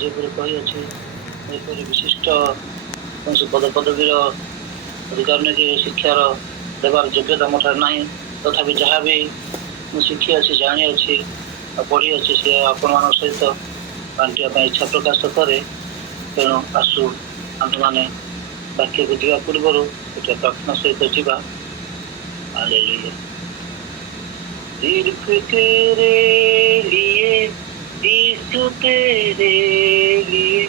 ଯେପରି କହିଅଛି ଏପରି ବିଶିଷ୍ଟ କୌଣସି ପଦପଦବୀର ଅଧିକାର ନେଇକି ଶିକ୍ଷାର ଦେବାର ଯୋଗ୍ୟତା ମୋ ଠାରେ ନାହିଁ। ତଥାପି ଯାହା ବି ମୁଁ ଶିଖିଅଛି ଜାଣିଅଛି ଆଉ ପଢ଼ିଅଛି ସେ ଆପଣମାନଙ୍କ ସହିତ ବାଣ୍ଟିବା ପାଇଁ ଇଚ୍ଛା ପ୍ରକାଶ କରେ। ତେଣୁ ଆସୁ ଆମେମାନେ ବାକ୍ୟକୁ ଯିବା ପୂର୍ବରୁ ଗୋଟେ ପ୍ରାର୍ଥନା ସହିତ ଯିବା। हालेलुया। सिर्फ तेरे लिए यीशु तेरे लिए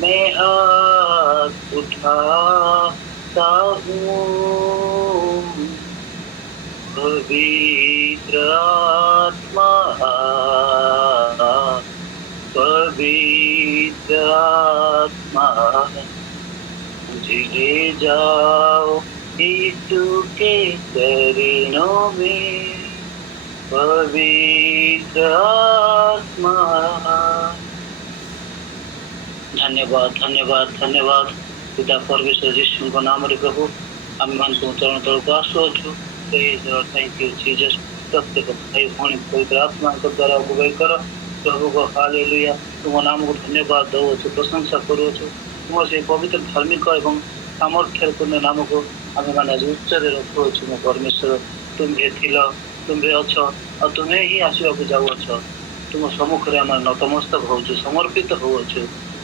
मैं हाथ उठाता हूँ। पवित्र आत्मा पवित्र आत्मा मुझे ले जाओ यीशु के चरणों में। पवित्र आत्मा। धन्यवाद धन्यवाद धन्यवाद पिता परमेश्वर यीशु को नाम रे प्रभु आम मान को चरण तल को आसुछु। Praise Lord, thank you Jesus. प्रत्येक भाई भौणी पवित्र आत्मा को द्वारा अगुवाई कर प्रभु को। हालेलुया। तुम नाम को धन्यवाद दउछु, प्रशंसा करूछु। तुम से पवित्र धार्मिक एवं सामर्थ्य पूर्ण नाम को आम मैंने आज उच्च रखुछु। मो परमेश्वर तुम्हें थिल, तुम्हें अछ और तुम्हें ही आसवा जाऊछ। तुम सम्मुख में आम नतमस्तक होछु, समर्पित होछु।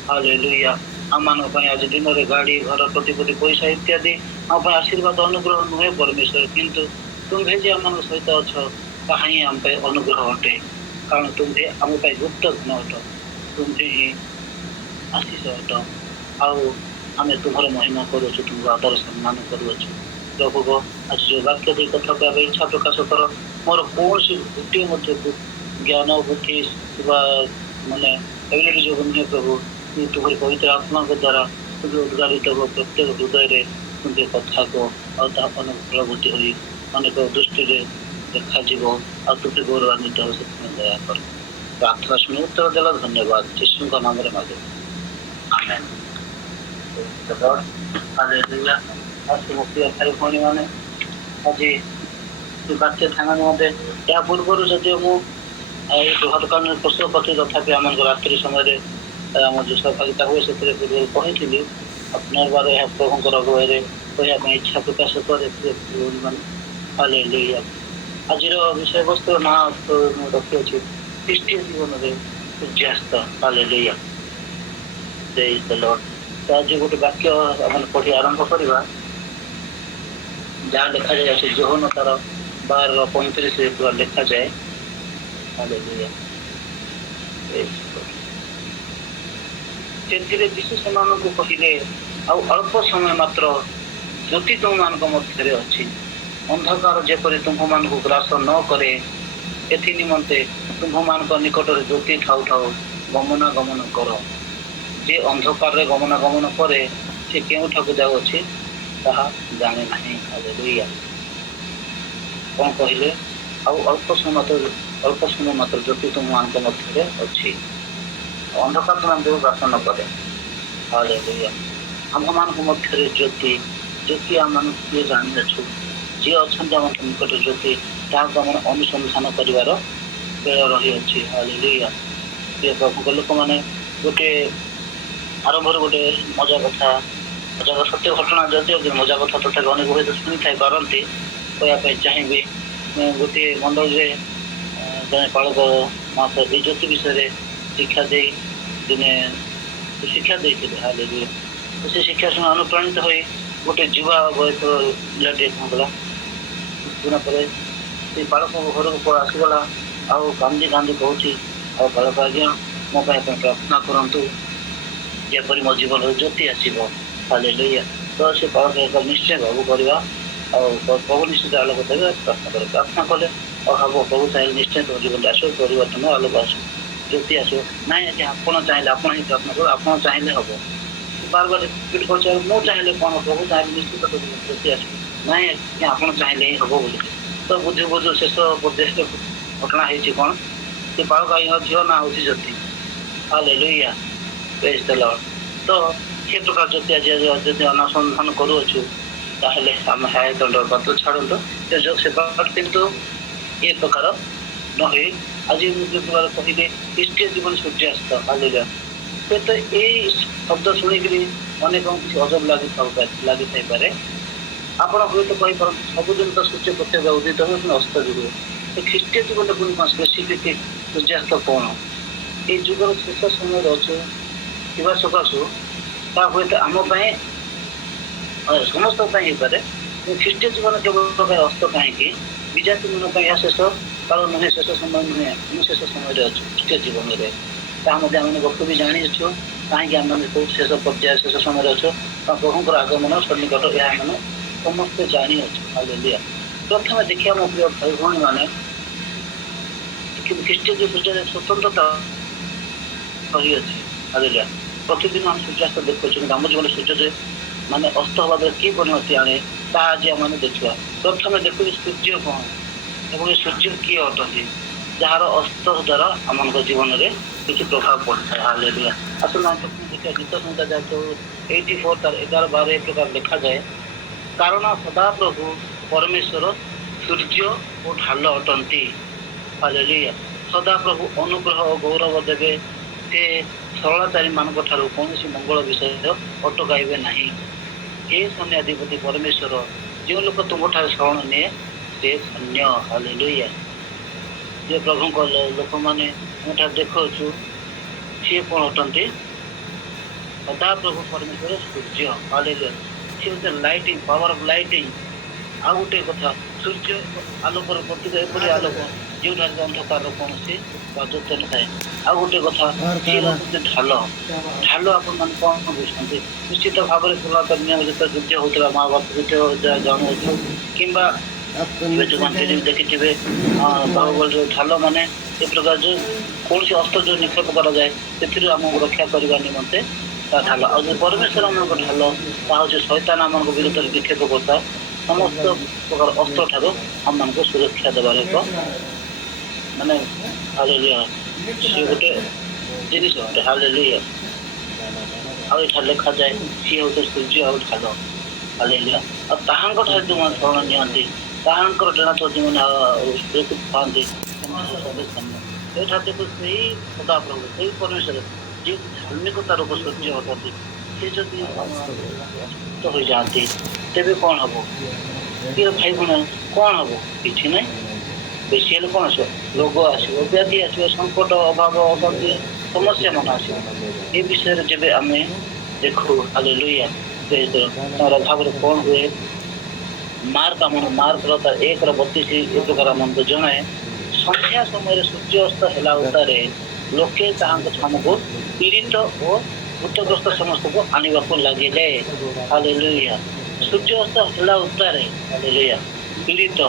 हालेलुया। आम आज दिन में गाड़ी घर प्रतिपति पैसा इत्यादि आम आशीर्वाद अनुग्रह नुहे परमेश्वर, किंतु तुम्हें जे आम सहित अछ ताहा ही आम अनुग्रह अटे। कारण तुम्हें आम गुप्त धन अट, तुम्हें ही आशीष अट। आउ आम तुम्हारे महिमा करुछु, तुम आदर सम्मान करुछु। प्रभु को आज जो वाक्य दे कथा कहबे इच्छा प्रकाश कर। मोर कौन गोटे ज्ञान बुद्धि माने एबिलिटी जो नुहे प्रभु, तुम्हारी पवित्र आत्मा के द्वारा तुम्हें उद्गारित हो प्रत्येक हृदय में तुम्हें कथा को अनुप्रभूति हो अनेक दृष्टि देखा और तुम्हें गौरवान्वित हो दया कर। प्रार्थना शुणी उत्तर देला धन्यवाद यीशु का नाम रे मांगे, आमेन। हालेलुया। आज मुक्ति भाई भौणी मैंने आज वाक्य ध्यान निमते या पूर्व जदि मुझे प्रभातकालीन पशुपति तथापि आम रात्रि समय आम जो सहभागिता हुए से पूर्व कही पुनर्बार यह प्रभुंर अगुवाई कहना इच्छा प्रकाश करे। हालेलुया। आज विषय वस्तु ना रखी ख्रीष्टीय जीवन में सूर्यास्त। हालेलुया। Praise the Lord. तो आज गोटे वाक्य आम पढ़ी आरंभ करवा जहाँ लिखा जाए जोहन तार 12:35 पूरा लिखा जाए। हालेलुया। यीशु से कहले अल्प समय मात्र ज्योति तुम मान मध्य अच्छी अंधकार जेपरी तुम्ह मान ग्रास न करे एथि निमंते तुम्ह मान निकट ज्योति ठाऊ ठाऊ गमनागमन कर। जे अंधकार रे गमनागमन करे से केउ ठाकु जाउछि ताहा जाने नहीं। हालेलुया। कौन कहले अल्प समय मात्र ज्योति तुम मान मध्य अच्छी अंधकार तुम जो ग्रास न करे। हालेलुया। आम मान मध्य ज्योति ज्योति आम मान किए जानी अच्छु जी अच्छा आम निकट ज्योति ताकू आम अनुसंधान कर बेल रही अच्छी। हालेलुया। ये प्रभु लोक मैंने गोटे आरंभ गोटे मजा कथा सत्य घटना जदि मजा कथा तथा अनेक हुए शुणी था पारती कहवाई चाहिए। गोटे मंडल में जड़े पालक माता ज्योति विषय शिक्षा दे दिने शिक्षा देते। हालेलुया। तो से शिक्षा शुणी अनुप्राणित हो गोटे युवा बयस पिलाटे कहला पर से बालक घर को आसगला आउ कांदी कांदी कहूँ बालक आज्ञा मो प्रार्थना करूँ जपरी मो जीवन ज्योति आसब। हालेलुया। तो से बालक एक निश्चय भाव करवा प्रभु निश्चित आलोक देवे प्रार्थना कर प्रार्थना कले और हम प्रभु चाहिए निश्चय तो जीवन आस परिवर्तन आलोक आस ज्योति आस ना आज आप चाहिए आप ही प्रार्थना करो आप चाहिए हम बार बार रिपीट कर चाहिए कौन प्रभु चाहिए निश्चित ज्योति आस ना आप चाहिए ही हम बोली। तो बुझु बुझु शेष प्रदेश घटना होती कौन से बालक झील ना हूँ ज्योति। हालेलुया। Praise the Lord. तो ये प्रकार ज्योति आज जब अनुसंधान करुचु ताहले आम हाय दंड पत्र छाड़ू से किंतु ये प्रकार न आज कहले ख्रीष्टीय जीवन सूर्यास्त। हालेलुया। ହୁଏତ ଏଇ ଶବ୍ଦ ଶୁଣିକିରି ଅନେକ କିଛି ଅଜବ ଲାଗିଥାଇପାରେ। ଆପଣ ହୁଏତ କହିପାରନ୍ତି ସବୁଦିନ ତ ସୂର୍ଯ୍ୟ ପ୍ରତ୍ୟେକ ଉଦିତ ହୁଏ ପୁଣି ଅସ୍ତ ଯୁଗ। ଖ୍ରୀଷ୍ଟୀୟ ଜୀବନରେ ପୁଣି କ'ଣ ସ୍ପେସିଫିକ ସୂର୍ଯ୍ୟାସ୍ତ କ'ଣ? ଏଇ ଯୁଗର ଶେଷ ସମୟରେ ଅଛୁ ଥିବା ସକାଶୁ ତାହା ହୁଏତ ଆମ ପାଇଁ ସମସ୍ତଙ୍କ ପାଇଁ ହେଇପାରେ। ଖ୍ରୀଷ୍ଟୀୟ ଜୀବନ କେବଳ ପାଇଁ ଅସ୍ତ କାହିଁକି? ବିଜାତି ମାନଙ୍କ ପାଇଁ ଏହା ଶେଷ କାଳ ନୁହେଁ, ଶେଷ ସମୟ ନୁହେଁ। ଆମେ ଶେଷ ସମୟରେ ଅଛୁ ଖ୍ରୀଷ୍ଟୀୟ ଜୀବନରେ। ତାହା ମଧ୍ୟ ଆମେ ଗପ ବି ଜାଣିଅଛୁ କାହିଁକି ଆମେ ଶେଷ ପର୍ଯ୍ୟାୟ ଶେଷ ସମୟରେ ଅଛୁ। ପ୍ରଭୁଙ୍କର ଆଗମନ ସନ୍ନିକଟ ଏହା ଆମେ ସମସ୍ତେ ଜାଣିଅଛୁ। ହାଲେଲୁୟା। ପ୍ରଥମେ ଦେଖିବା ମୋ ପ୍ରିୟ ଭାଇ ଭଉଣୀ ମାନେ, ଖ୍ରୀଷ୍ଟୀୟ ସୂର୍ଯ୍ୟରେ ସ୍ୱତନ୍ତ୍ରତା ରହିଅଛି। ହାଲେଲୁୟା। ପ୍ରତିଦିନ ଆମେ ସୂର୍ଯ୍ୟାସ୍ତ ଦେଖୁଛୁ, କିନ୍ତୁ ଆମ ଜୀବନରେ ସୂର୍ଯ୍ୟ ମାନେ ଅସ୍ତ ହେବା ଦ୍ୱାରା କି ପରିଣତି ଆଣେ ତାହା ଆଜି ଆମେ ଦେଖିବା। ପ୍ରଥମେ ଦେଖୁଛୁ ସୂର୍ଯ୍ୟ କ'ଣ ଏବଂ ଏ ସୂର୍ଯ୍ୟ କିଏ ଅଟନ୍ତି, ଯାହାର ଅସ୍ତ ଦ୍ୱାରା ଆମମାନଙ୍କ ଜୀବନରେ କିଛି ପ୍ରଭାବ ପଡ଼ିଥାଏ। ହାଲେଲୁୟା। ଆସନ୍ତୁ ଆମେ ଦେଖିବା ଗୀତ ସଂହିତା 84 ତାର 11, 12 ଏ ପ୍ରକାର ଲେଖାଯାଏ, କାରଣ ସଦାପ୍ରଭୁ ପରମେଶ୍ୱର ସୂର୍ଯ୍ୟ ଓ ଢାଲ ଅଟନ୍ତି। ହାଲେଲୁୟା। ସଦାପ୍ରଭୁ ଅନୁଗ୍ରହ ଓ ଗୌରବ ଦେବେ। ସେ ସରଳଚାରୀ ମାନଙ୍କ ଠାରୁ କୌଣସି ମଙ୍ଗଳ ବିଷୟ ଅଟକାଇବେ ନାହିଁ। ହେ ସୈନ୍ୟାଧିପତି ପରମେଶ୍ୱର, ଯେଉଁ ଲୋକ ତୁମଠାରେ ଶରଣ ନିଏ ସେ ଧନ୍ୟ। ହାଲେଲୁୟା। ଯେ ପ୍ରଭୁଙ୍କ ଲୋକମାନେ ଆମଠାରେ ଦେଖାଉଛୁ ସିଏ କ'ଣ ଅଟନ୍ତି? ସଦାପ୍ରଭୁ ପରମେଶ୍ୱର ସୂର୍ଯ୍ୟ। ହାଲେଲୁୟା। ସିଏ ହେଉଛି ଲାଇଟିଂ, ପାୱାର ଅଫ୍ ଲାଇଟିଂ। ଆଉ ଗୋଟେ କଥା, ସୂର୍ଯ୍ୟ ଆଲୋକର ପ୍ରତୀକ, ଏପରି ଆଲୋକ ଯେଉଁଠାରେ ଅନ୍ଧକାରର କୌଣସି ରାଜତ୍ୱ ନଥାଏ। ଆଉ ଗୋଟେ କଥା, ସିଏ ହେଉଛନ୍ତି ଢାଲ। ଢାଲ ଆପଣମାନେ କ'ଣ ବୁଝୁଛନ୍ତି? ନିଶ୍ଚିତ ଭାବରେ ପୁରାତନ ନିୟମ ଯେତେବେଳେ ଯୁଦ୍ଧ ହେଉଥିଲା, ମହାଭାରତ ଯୁଦ୍ଧ ଜାଣୁଅଛୁ, କିମ୍ବା ଯୋଉମାନେ ଦେଖିଥିବେ ବାହୁବଳୀର ଢାଲ ମାନେ ଏ ପ୍ରକାର ଯୋଉ କୌଣସି ଅସ୍ତ୍ର ଯୋଉ ନିକ୍ଷେପ କରାଯାଏ ସେଥିରୁ ଆମକୁ ରକ୍ଷା କରିବା ନିମନ୍ତେ ତା ଢାଲ। ଆଉ ଯୋଉ ପରମେଶ୍ୱର ଆମଙ୍କ ଢାଲ ତାହା ହେଉଛି ଶୈତାନ ଆମମାନଙ୍କ ବିରୁଦ୍ଧରେ ନିକ୍ଷେପ କରିଥାଏ ସମସ୍ତ ପ୍ରକାର ଅସ୍ତ୍ର ଠାରୁ ଆମମାନଙ୍କୁ ସୁରକ୍ଷା ଦେବାର ଏକ ମାନେ ହାଲେଲୁୟା। ସିଏ ଗୋଟେ ଜିନିଷ ଅଟେ। ହାଲେଲୁୟା। ଆଉ ଏଠାରେ ଲେଖାଯାଏ ସିଏ ହେଉଛି ସୂର୍ଯ୍ୟ ଆଉ ଢାଲ। ହାଲେଲୁୟା। ଆଉ ତାହାଙ୍କ ଠାରେ ଯେଉଁମାନେ ଶରଣ ନିଅନ୍ତି, ତାହାଙ୍କର ଡେଣା ତ ଯେଉଁମାନେ ସୁରକ୍ଷିତ ଥାନ୍ତି ଏଠାରେ ଦେଖୁ ସେଇ ସଦାପ୍ରଭୁ, ସେଇ ପରମେଶ୍ୱର ଯିଏ ଧାର୍ମିକତା ରୂପ ସୂର୍ଯ୍ୟ ଅଟନ୍ତି, ସେ ଯଦି ଅସ୍ତ ହୋଇଯାଆନ୍ତି ତେବେ କ'ଣ ହବ? ପ୍ରିୟ ଭାଇ ଭଉଣୀ କ'ଣ ହବ? କିଛି ନାହିଁ। ବେଶୀ ହେଲେ କ'ଣ ଆସିବ? ରୋଗ ଆସିବ, ବ୍ୟାଧି ଆସିବ, ସଙ୍କଟ, ଅଭାବ, ଅଶାନ୍ତି, ସମସ୍ୟା ମାନ ଆସିବ। ଏ ବିଷୟରେ ଯେବେ ଆମେ ଦେଖୁ, ହାଲେଲୁୟା, ତାର ଅଭାବରେ କ'ଣ ହୁଏ? ମାର୍କ 1:32 ଏ ପ୍ରକାର ଆମକୁ ଜଣାଏ, ସନ୍ଧ୍ୟା ସମୟରେ ସୂର୍ଯ୍ୟ ଅସ୍ତ ହେଲା ଉତ୍ତାରେ ଲୋକେ ତାହାଙ୍କ ସ୍ଥାନକୁ ପୀଡ଼ିତ ଓ ଭୂତଗ୍ରସ୍ତ ସମସ୍ତଙ୍କୁ ଆଣିବାକୁ ଲାଗିଲେ। ହାଲେଲୁୟା। ସୂର୍ଯ୍ୟ ଅସ୍ତ ହେଲା ଉତ୍ତାରେ, ହାଲେଲୁୟା, ପୀଡ଼ିତ,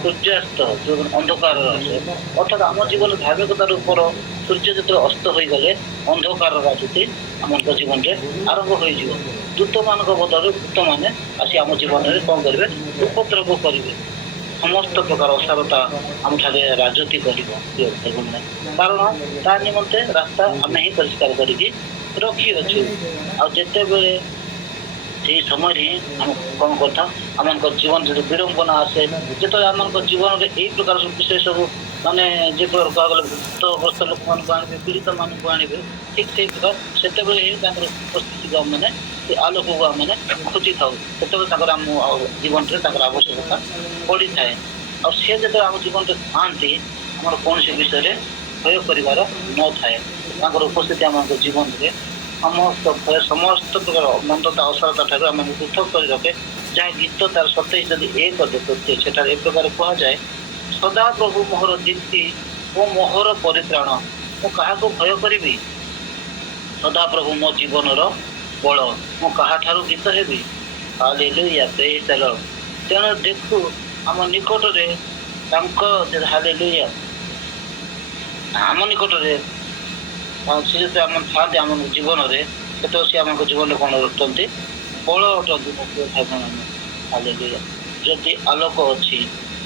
ସୂର୍ଯ୍ୟାସ୍ତ ଯୋଉ ଅନ୍ଧକାର ଆସେ, ଅର୍ଥାତ୍ ଆମ ଜୀବନ ଧାର୍ମିକତାର ଉପର ସୂର୍ଯ୍ୟ ଯେତେବେଳେ ଅସ୍ତ ହୋଇଗଲେ ଅନ୍ଧକାର ରାଜୁତି ଆମଙ୍କ ଜୀବନରେ ଆରମ୍ଭ ହୋଇଯିବ। ଦୂତମାନଙ୍କ ବଦଳରେ ଭୂତମାନେ ଆସି ଆମ ଜୀବନରେ କ'ଣ କରିବେ? ଉପଦ୍ରବ କରିବେ। ସମସ୍ତ ପ୍ରକାର ଅସାରତା ଆମଠାରେ ରାଜୁତି କରିବ। କାରଣ ତା ନିମନ୍ତେ ରାସ୍ତା ଆମେ ହିଁ ପରିଷ୍କାର କରିକି ରଖିଅଛୁ। ଆଉ ଯେତେବେଳେ ସେଇ ସମୟରେ ହିଁ ଆମେ କ'ଣ କରିଥାଉ? ଆମମାନଙ୍କ ଜୀବନ ଯଦି ବିଡ଼ମ୍ବନା ଆସେ, ଯେତେବେଳେ ଆମମାନଙ୍କ ଜୀବନରେ ଏଇ ପ୍ରକାର ସବୁ ବିଷୟ ସବୁ ମାନେ ଯେ ପ୍ରକାର କୁହାଗଲେ ଭୂତଗ୍ରସ୍ତ ଲୋକମାନଙ୍କୁ ଆଣିବେ, ପୀଡ଼ିତମାନଙ୍କୁ ଆଣିବେ, ଠିକ୍ ସେଇ ପ୍ରକାର ସେତେବେଳେ ହିଁ ତାଙ୍କର ଉପସ୍ଥିତିକୁ ଆମମାନେ ସେ ଆଲୋକକୁ ଆମମାନେ ଖୋଜିଥାଉ। ସେତେବେଳେ ତାଙ୍କର ଆମ ଜୀବନରେ ତାଙ୍କର ଆବଶ୍ୟକତା ପଡ଼ିଥାଏ। ଆଉ ସେ ଯେତେବେଳେ ଆମ ଜୀବନରେ ଥାଆନ୍ତି ଆମର କୌଣସି ବିଷୟରେ ଭୟ କରିବାର ନଥାଏ। ତାଙ୍କର ଉପସ୍ଥିତି ଆମଙ୍କ ଜୀବନରେ ସମସ୍ତ ଭୟ, ସମସ୍ତ ପ୍ରକାର ମନ୍ଦତା, ଅସାରତା ଠାରୁ ଆମକୁ ପୃଥକ କରି ରଖେ। ଯାହା ଗୀତ ତାର 27:1 ସେଠାରେ ଏ ପ୍ରକାର କୁହାଯାଏ, ସଦାପ୍ରଭୁ ମୋହର ଦୀପ୍ତି ଓ ମୋହର ପରିତ୍ରାଣ, ମୁଁ କାହାକୁ ଭୟ କରିବି? ସଦାପ୍ରଭୁ ମୋ ଜୀବନର ବଳ, ମୁଁ କାହାଠାରୁ ଗୀତ ହେବି? ହାଲେଲୁୟା, ପ୍ରେଜ୍ ଦ ଲର୍ଡ। ତେଣୁ ଦେଖୁ ଆମ ନିକଟରେ ତାଙ୍କ ହାଲେଲୁୟା, ଆମ ନିକଟରେ ସେ ଯେତେବେଳେ ଆମ ଥାଆନ୍ତି ଆମ ଜୀବନରେ, ସେତେବେଳେ ସେ ଆମଙ୍କ ଜୀବନରେ କ'ଣ ଅଟନ୍ତି? ବଳ ଅଟନ୍ତି। ମୋ ପ୍ରିୟ ଭାଇ ଭଉଣୀ, ହାଲେଲୁୟା। ଯଦି ଆଲୋକ ଅଛି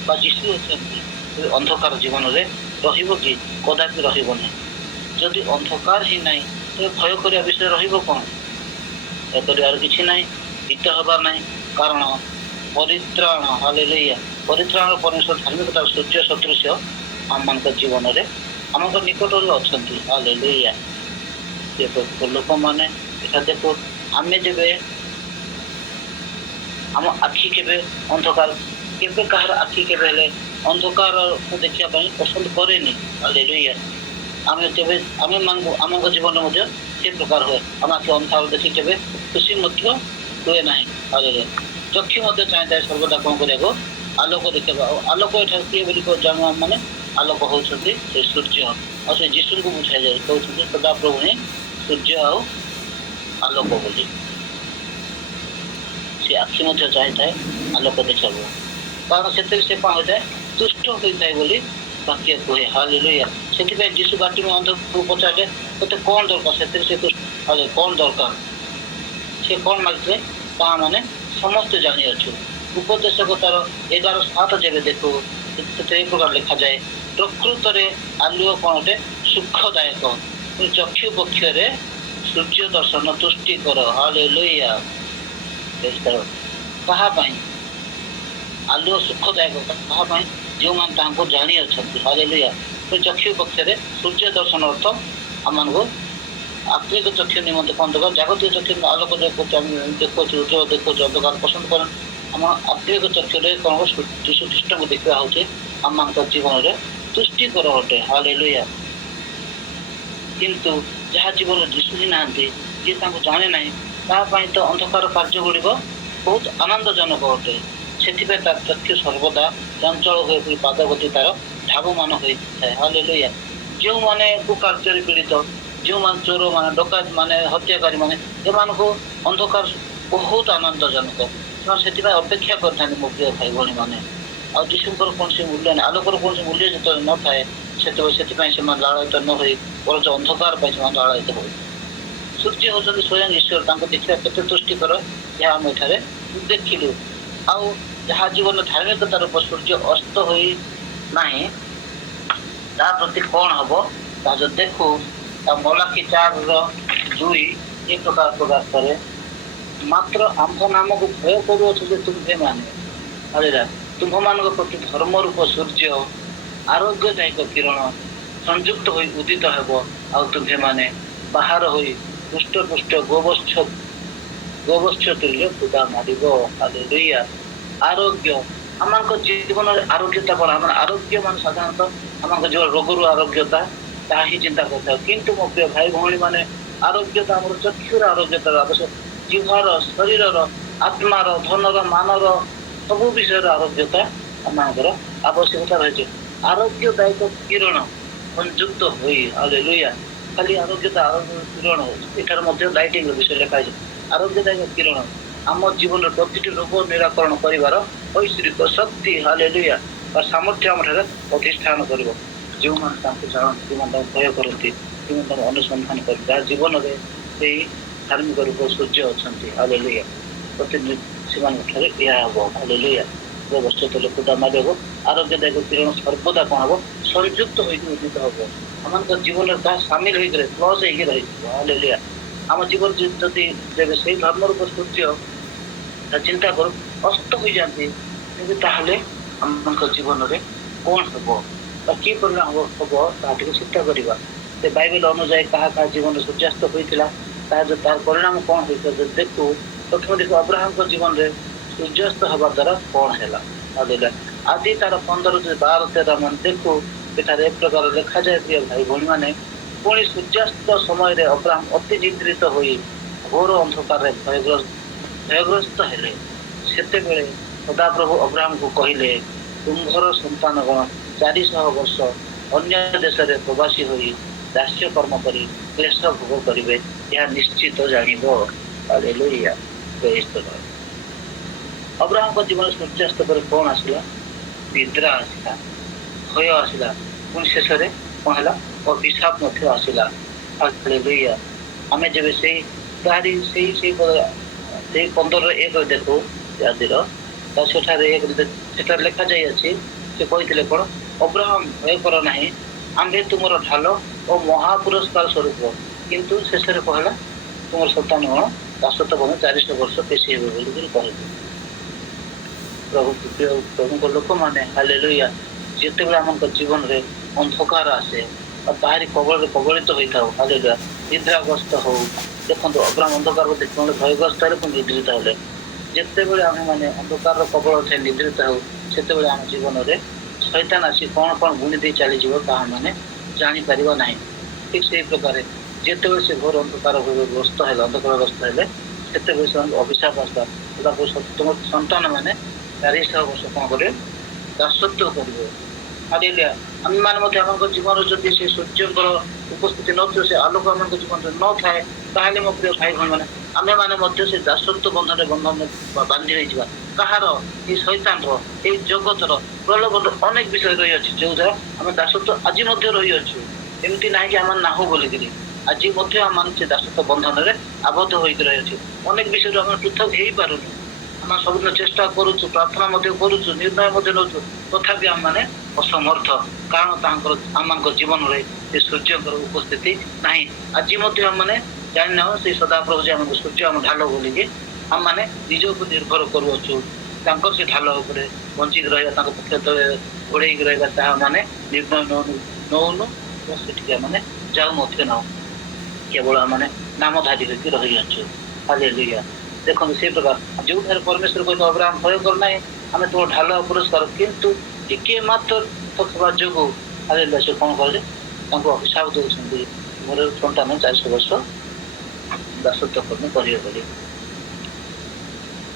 ବା ଯୀଶୁ ଅଛନ୍ତି, ତେବେ ଅନ୍ଧକାର ଜୀବନରେ ରହିବ କି? କଦାପି ରହିବ ନାହିଁ। ଯଦି ଅନ୍ଧକାର ହିଁ ନାହିଁ ତେବେ ଭୟ କରିବା ବିଷୟ ରହିବ କ'ଣ? ଭୟ କରିବାର କିଛି ନାହିଁ, ଭୀତ ହେବାର ନାହିଁ। କାରଣ ପରିତ୍ରାଣ, ହାଲେଲୁୟା, ପରିତ୍ରାଣର ପରମେଶ୍ୱର ଧାର୍ମିକତାର ସୂର୍ଯ୍ୟ ସଦୃଶ୍ୟ ଆମମାନଙ୍କ ଜୀବନରେ ଆମଙ୍କ ନିକଟରେ ଅଛନ୍ତି। ହାଲେଲୁୟା। लोक मैंने देखो आम जब आम आखि के अंधकार के कहार आखि के अंधकार को देखा पसंद करे आम जब आम जीवन से प्रकार हुए आम आखि अंधार देखी के खुशी हुए ना चक्षु चाहिए सर्वदा कौन कर आलोक देखा आलोक ये किए बोली जान मैंने आलोक होती सूर्य और से जीशु को बुझाई जाए कहते सदा प्रभु ही सूर्य आलोक बोली से आखि चाहिए आलोक देखा कारण से कौन होता है तुष्ट होता है बोली वाक्य कहे हालेलुया से जीशु बाटी में अंध को पचारे तो कौन दरकार से तुष्ट कौन दरकार से कौन मागते मैंने समस्त जानी अच्छु उपदेशक तार 11:7 जब देखो प्रकार लिखा जाए प्रकृत में आलुओ कौन गोटे सुखदायक चक्षु पक्ष सूर्य दर्शन तुष्टिकर हालेलुया कहाँ आलुओ सुखदायक कहाँ जो मैंने जानी अच्छा हालेलुया चक्षु पक्ष सूर्य दर्शन अर्थ आम आत्मिक चक्षु निमंत कौन दरकार जागतिक चक्षु आलोक देखो देखो उज्जवल देखो अंधकार पसंद कर आम आत्मिक चक्षु कौन जीशु ख्रीष्ट को देखा हूँ आम जीवन में तुष्टिकर अटे हालेलुया किंतु जहाँ जीवन जीशु ही ना जी जाने ना तो अंधकार कार्य गुड़िक बहुत आनंदजनक अटे से चक्षु सर्वदा चंचल हुए पादगति तार ढाबमान होता है हालेलुया जो मैंने कुकार्य पीड़ित जो मान चोर मान डकायत माने हत्याकारी माने को अंधकार बहुत आनंदजनक से अपेक्षा करते मो प्रिय भाई भाई मैंने और जीशुकर कौन सी मूल्य नहीं आलोकर कौन मूल्य जो न थाए से लाड़ित न हो जो अंधकार लाड़ित हो सूर्य होती स्वयं ईश्वर देखा के तुष्टिकर यह आम ये देखिलु आउ जहाँ जीवन धार्मिकतार रूप सूर्य अस्त हो प्रति कौन हम जो देखू मलाकी 4:2 ये प्रकार प्रकाश करे मात्र आंभ नाम को भय करुचे तुम्हें माने अरे तुम्ह मान प्रति धर्म रूप सूर्य आरोग्यदायक किरण संयुक्त हो उदित हो तुम्हें माने बाहर हो पुष्ट पुष्ट गोवत्स तुल्य खुदा मार हालेलुया आरोग्य आम जीवन आरोग्यता पर आरोग्य मान साधारणतः आम जीवन रोगर आरोग्यता ता ही चिंता करता किंतु मो प्रिय भाई भाई मैंने आरोग्यता आम चक्षुर आरोग्यता आवश्यक जीवार शरीर आत्मार धनर मानर सब विषय आरोग्यता आम आवश्यकता रही आरोग्यदायक किरण संयुक्त हो हालेलुया खाली आरोग्यता किरण एठार लाइटिंग विषय लिखाई आरोग्यदायक किरण आम जीवन प्रति रोग निराकरण कर ऐश्वरिक शक्ति हालेलुया सामर्थ्य आम अधिष्ठान कर जो जानते जो भय करती जो अनुसंधान कर जीवन में से धार्मिक रूप सूर्य अच्छा हालेलुया प्रति से हम हालेलुया वर्ष तले खुदा मार आरोग्यदायक किरण सर्वदा कौन हम संयुक्त उदित हम आम जीवन में जहाँ सामिल होकर प्लस हो रही हालेलुया आम जीवन जदि जब से धर्म रूप सूर्य चिंता कर अस्त हो जाती आम जीवन में कौन हम कि परिणाम हम चिंता करवा बाइबल अनुजाई क्या जीवन सूर्यास्त होता तार परिणाम कौन होता देखू प्रथम देखो अब्राहम जीवन में सूर्यास्त हवा द्वारा कौन है आदि तार 15-12-13 मन देखू एठार एक प्रकार लिखा जाए प्रिय भाई भाई मैंने पुणी सूर्यास्त समय अब्राहम अति निद्रित हो घोर अंधकार भयग्रस्त हेले से सदा प्रभु अब्राहम को कहले तुम्हार संतान गण 400 वर्ष अन्य देश में प्रवासी हो दास्य कर्म कर क्लेश भोग करेंगे यह निश्चित जानिब हालेलुया अब्राहम जीवन सूर्यास्त पर कौन आसला निद्रा आसला भय आसला पुणी शेष में कौन है अभिशाप आसला हालेलुया आम जब से 15:1 देखो आदि सेठार लिखा जाइए से कहते कौन अब्राहम भय कर ना आंबे तुम ढाल और महापुरस्कार स्वरूप किंतु शेष में कहला तुम सन्तान गण दासत्व बंध 400 वर्ष पेशी हे कहले प्रभु लोक मैंने हालेलुया जिते आम जीवन में अंधकार आसे और बाहरी कबलित होता हालेलुया ନିଦ୍ରାଗ୍ରସ୍ତ ହଉ। ଦେଖନ୍ତୁ ଅବ୍ରାହ୍ମ ଅନ୍ଧକାର ଦେଖିଲେ ଭୟଗ୍ରସ୍ତ ହେଲେ ପୁଣି ନିଦ୍ରିତ ହେଲେ। ଯେତେବେଳେ ଆମେମାନେ ଅନ୍ଧକାରର କବଳ ଥାଏ ନିଦ୍ରିତ ହେଉ ସେତେବେଳେ ଆମ ଜୀବନରେ ଶୈତାନ ଆସି କ'ଣ କ'ଣ ବୁଣି ଦେଇ ଚାଲିଯିବ ତାହା ମାନେ ଜାଣିପାରିବ ନାହିଁ। ଠିକ୍ ସେଇ ପ୍ରକାର ଯେତେବେଳେ ସେ ଘୋର ଅନ୍ଧକାର ଗ୍ରସ୍ତ ହେଲେ ଅନ୍ଧକାରଗ୍ରସ୍ତ ହେଲେ ସେତେବେଳେ ସେମାନଙ୍କୁ ଅଭିଶାପ ଆସିଲା। ତୁମ ସନ୍ତାନ ମାନେ 400 ବର୍ଷ କ'ଣ କରିବେ ଦାସତ୍ୱ କରିବେ। ହାଲେଲୁୟା। ଆମେମାନେ ମଧ୍ୟ ଆମଙ୍କ ଜୀବନରେ ଯଦି ସେ ସୂର୍ଯ୍ୟଙ୍କର ଉପସ୍ଥିତି ନଥିବ ସେ ଆଲୋକ ଆମଙ୍କ ଜୀବନରେ ନଥାଏ ତାହେଲେ ମୋ ପ୍ରିୟ ଭାଇ ଭଉଣୀମାନେ ଆମେମାନେ ମଧ୍ୟ ସେ ଦାସତ୍ୱ ବନ୍ଧନରେ ବାନ୍ଧି ହୋଇଯିବା। କାହାର? ଏଇ ଶୈତାନର, ଏଇ ଜଗତର, ପ୍ରଲୋଭନର ଅନେକ ବିଷୟ ରହିଅଛି ଯୋଉଦ୍ୱାରା ଆମେ ଦାସତ୍ୱ ଆଜି ମଧ୍ୟ ରହିଅଛୁ। ଏମିତି ନାହିଁ କି ଆମେ ନାହୁଁ ବୋଲିକିରି ଆଜି ମଧ୍ୟ ଆମେ ସେ ଦାସତ୍ୱ ବନ୍ଧନରେ ଆବଦ୍ଧ ହୋଇକି ରହିଅଛୁ। ଅନେକ ବିଷୟରୁ ଆମେ ପୃଥକ ହେଇପାରୁନୁ। ଆମେ ସବୁଦିନ ଚେଷ୍ଟା କରୁଛୁ, ପ୍ରାର୍ଥନା ମଧ୍ୟ କରୁଛୁ, ନିର୍ଣ୍ଣୟ ମଧ୍ୟ ନେଉଛୁ, ତଥାପି ଆମମାନେ ଅସମର୍ଥ। କାରଣ ତାଙ୍କର ଆମମାନଙ୍କ ଜୀବନରେ ସେ ସୂର୍ଯ୍ୟଙ୍କର ଉପସ୍ଥିତି ନାହିଁ। ଆଜି ମଧ୍ୟ ଆମମାନେ ଜାଣିନାହୁଁ ସେଇ ସଦାପ୍ରଭୁ ଯେ ଆମକୁ ସୂର୍ଯ୍ୟ ଆମ ଢାଲ ବୋଲିକି ଆମମାନେ ନିଜ ଉପରେ ନିର୍ଭର କରୁଅଛୁ। ତାଙ୍କର ସେ ଢାଲ ଉପରେ ବଞ୍ଚିକି ରହିବା, ତାଙ୍କ ପକ୍ଷ ତଳେ ଘୋଡ଼େଇକି ରହିବା ତାହା ମାନେ ନିର୍ଣ୍ଣୟ ନେଉନୁ ସେଠିକି ଆମମାନେ ଯାଉ ମଧ୍ୟ ନାହୁଁ। କେବଳ ଆମମାନେ ନାମଧାରୀ ହୋଇକି ରହିଅଛୁ। ହାଲେଲୁୟା। ଦେଖନ୍ତୁ ସେ ପ୍ରକାର ଯୋଉଠାରେ ପରମେଶ୍ୱର କହିଲେ ଅବ୍ରାହ୍ମ ଭୟ କର ନାହିଁ, ଆମେ ତୁମ ଢାଲ ପୁରସ୍କାର, କିନ୍ତୁ ଟିକେ ମାତ୍ର ଥିବା ଯୋଗୁଁ ହାଲେଲୁୟା ସେ କ'ଣ କଲେ ତାଙ୍କୁ ଅଭିଶାପ ଦେଉଛନ୍ତି ମୋର ସନ୍ତାନ 400 ବର୍ଷ ଦାସତ୍ୱ କର୍ମ କରିବେ ବୋଲି।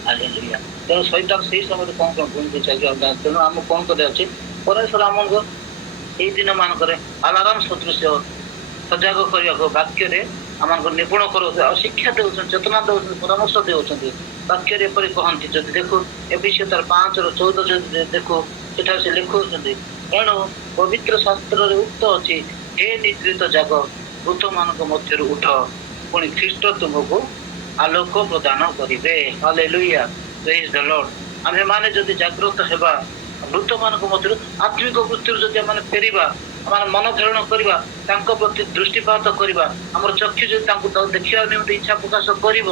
ହାଲେଲୁୟା। ତେଣୁ ଶୈତାନ ସେଇ ସମୟରେ କ'ଣ କ'ଣ ଭୂମିକା ଚାଲିବା। ତେଣୁ ଆମକୁ କ'ଣ କରିବା ଅଛି? ପରମେଶ୍ୱର ଆମକୁ ଏଇ ଦିନ ମାନଙ୍କରେ ଆଲାରାମ ସଦୃଶ୍ୟ ସଜାଗ କରିବାକୁ ବାକ୍ୟରେ ଆମମାନଙ୍କୁ ନିପୁଣ କରାଉଛନ୍ତି, ଆଉ ଶିକ୍ଷା ଦେଉଛନ୍ତି, ଚେତନା ଦେଉଛନ୍ତି, ପରାମର୍ଶ ଦେଉଛନ୍ତି। ବାକ୍ୟରେ ଏପରି କହନ୍ତି ଯଦି ଦେଖୁ ଏବିଷୟ ତାର 5:14 ଯଦି ଦେଖୁ ସେଠାରେ ସେ ଲେଖୁଛନ୍ତି, ଏଣୁ ପବିତ୍ର ଶାସ୍ତ୍ରରେ ଉକ୍ତ ଅଛି, ହେ ନିଦ୍ରିତ ଜାଗ ମୃତମାନଙ୍କ ମଧ୍ୟରୁ ଉଠ, ପୁଣି ଖ୍ରୀଷ୍ଟ ତୁମକୁ ଆଲୋକ ପ୍ରଦାନ କରିବେ। ହାଲେଲୁୟା। ପ୍ରେଜ୍ ଦ ଲର୍ଡ। ଆମେମାନେ ଯଦି ଜାଗ୍ରତ ହେବା, ମୃତମାନଙ୍କ ମଧ୍ୟରୁ ଆତ୍ମିକ ମୃତ୍ୟୁରୁ ଯଦି ଆମେ ଫେରିବା, ଆମେ ମନ ଧାରଣ କରିବା, ତାଙ୍କ ପ୍ରତି ଦୃଷ୍ଟିପାତ କରିବା, ଆମର ଚକ୍ଷୁ ଯଦି ତାଙ୍କୁ ଦେଖିବା ନିମନ୍ତେ ଇଚ୍ଛା ପ୍ରକାଶ କରିବ,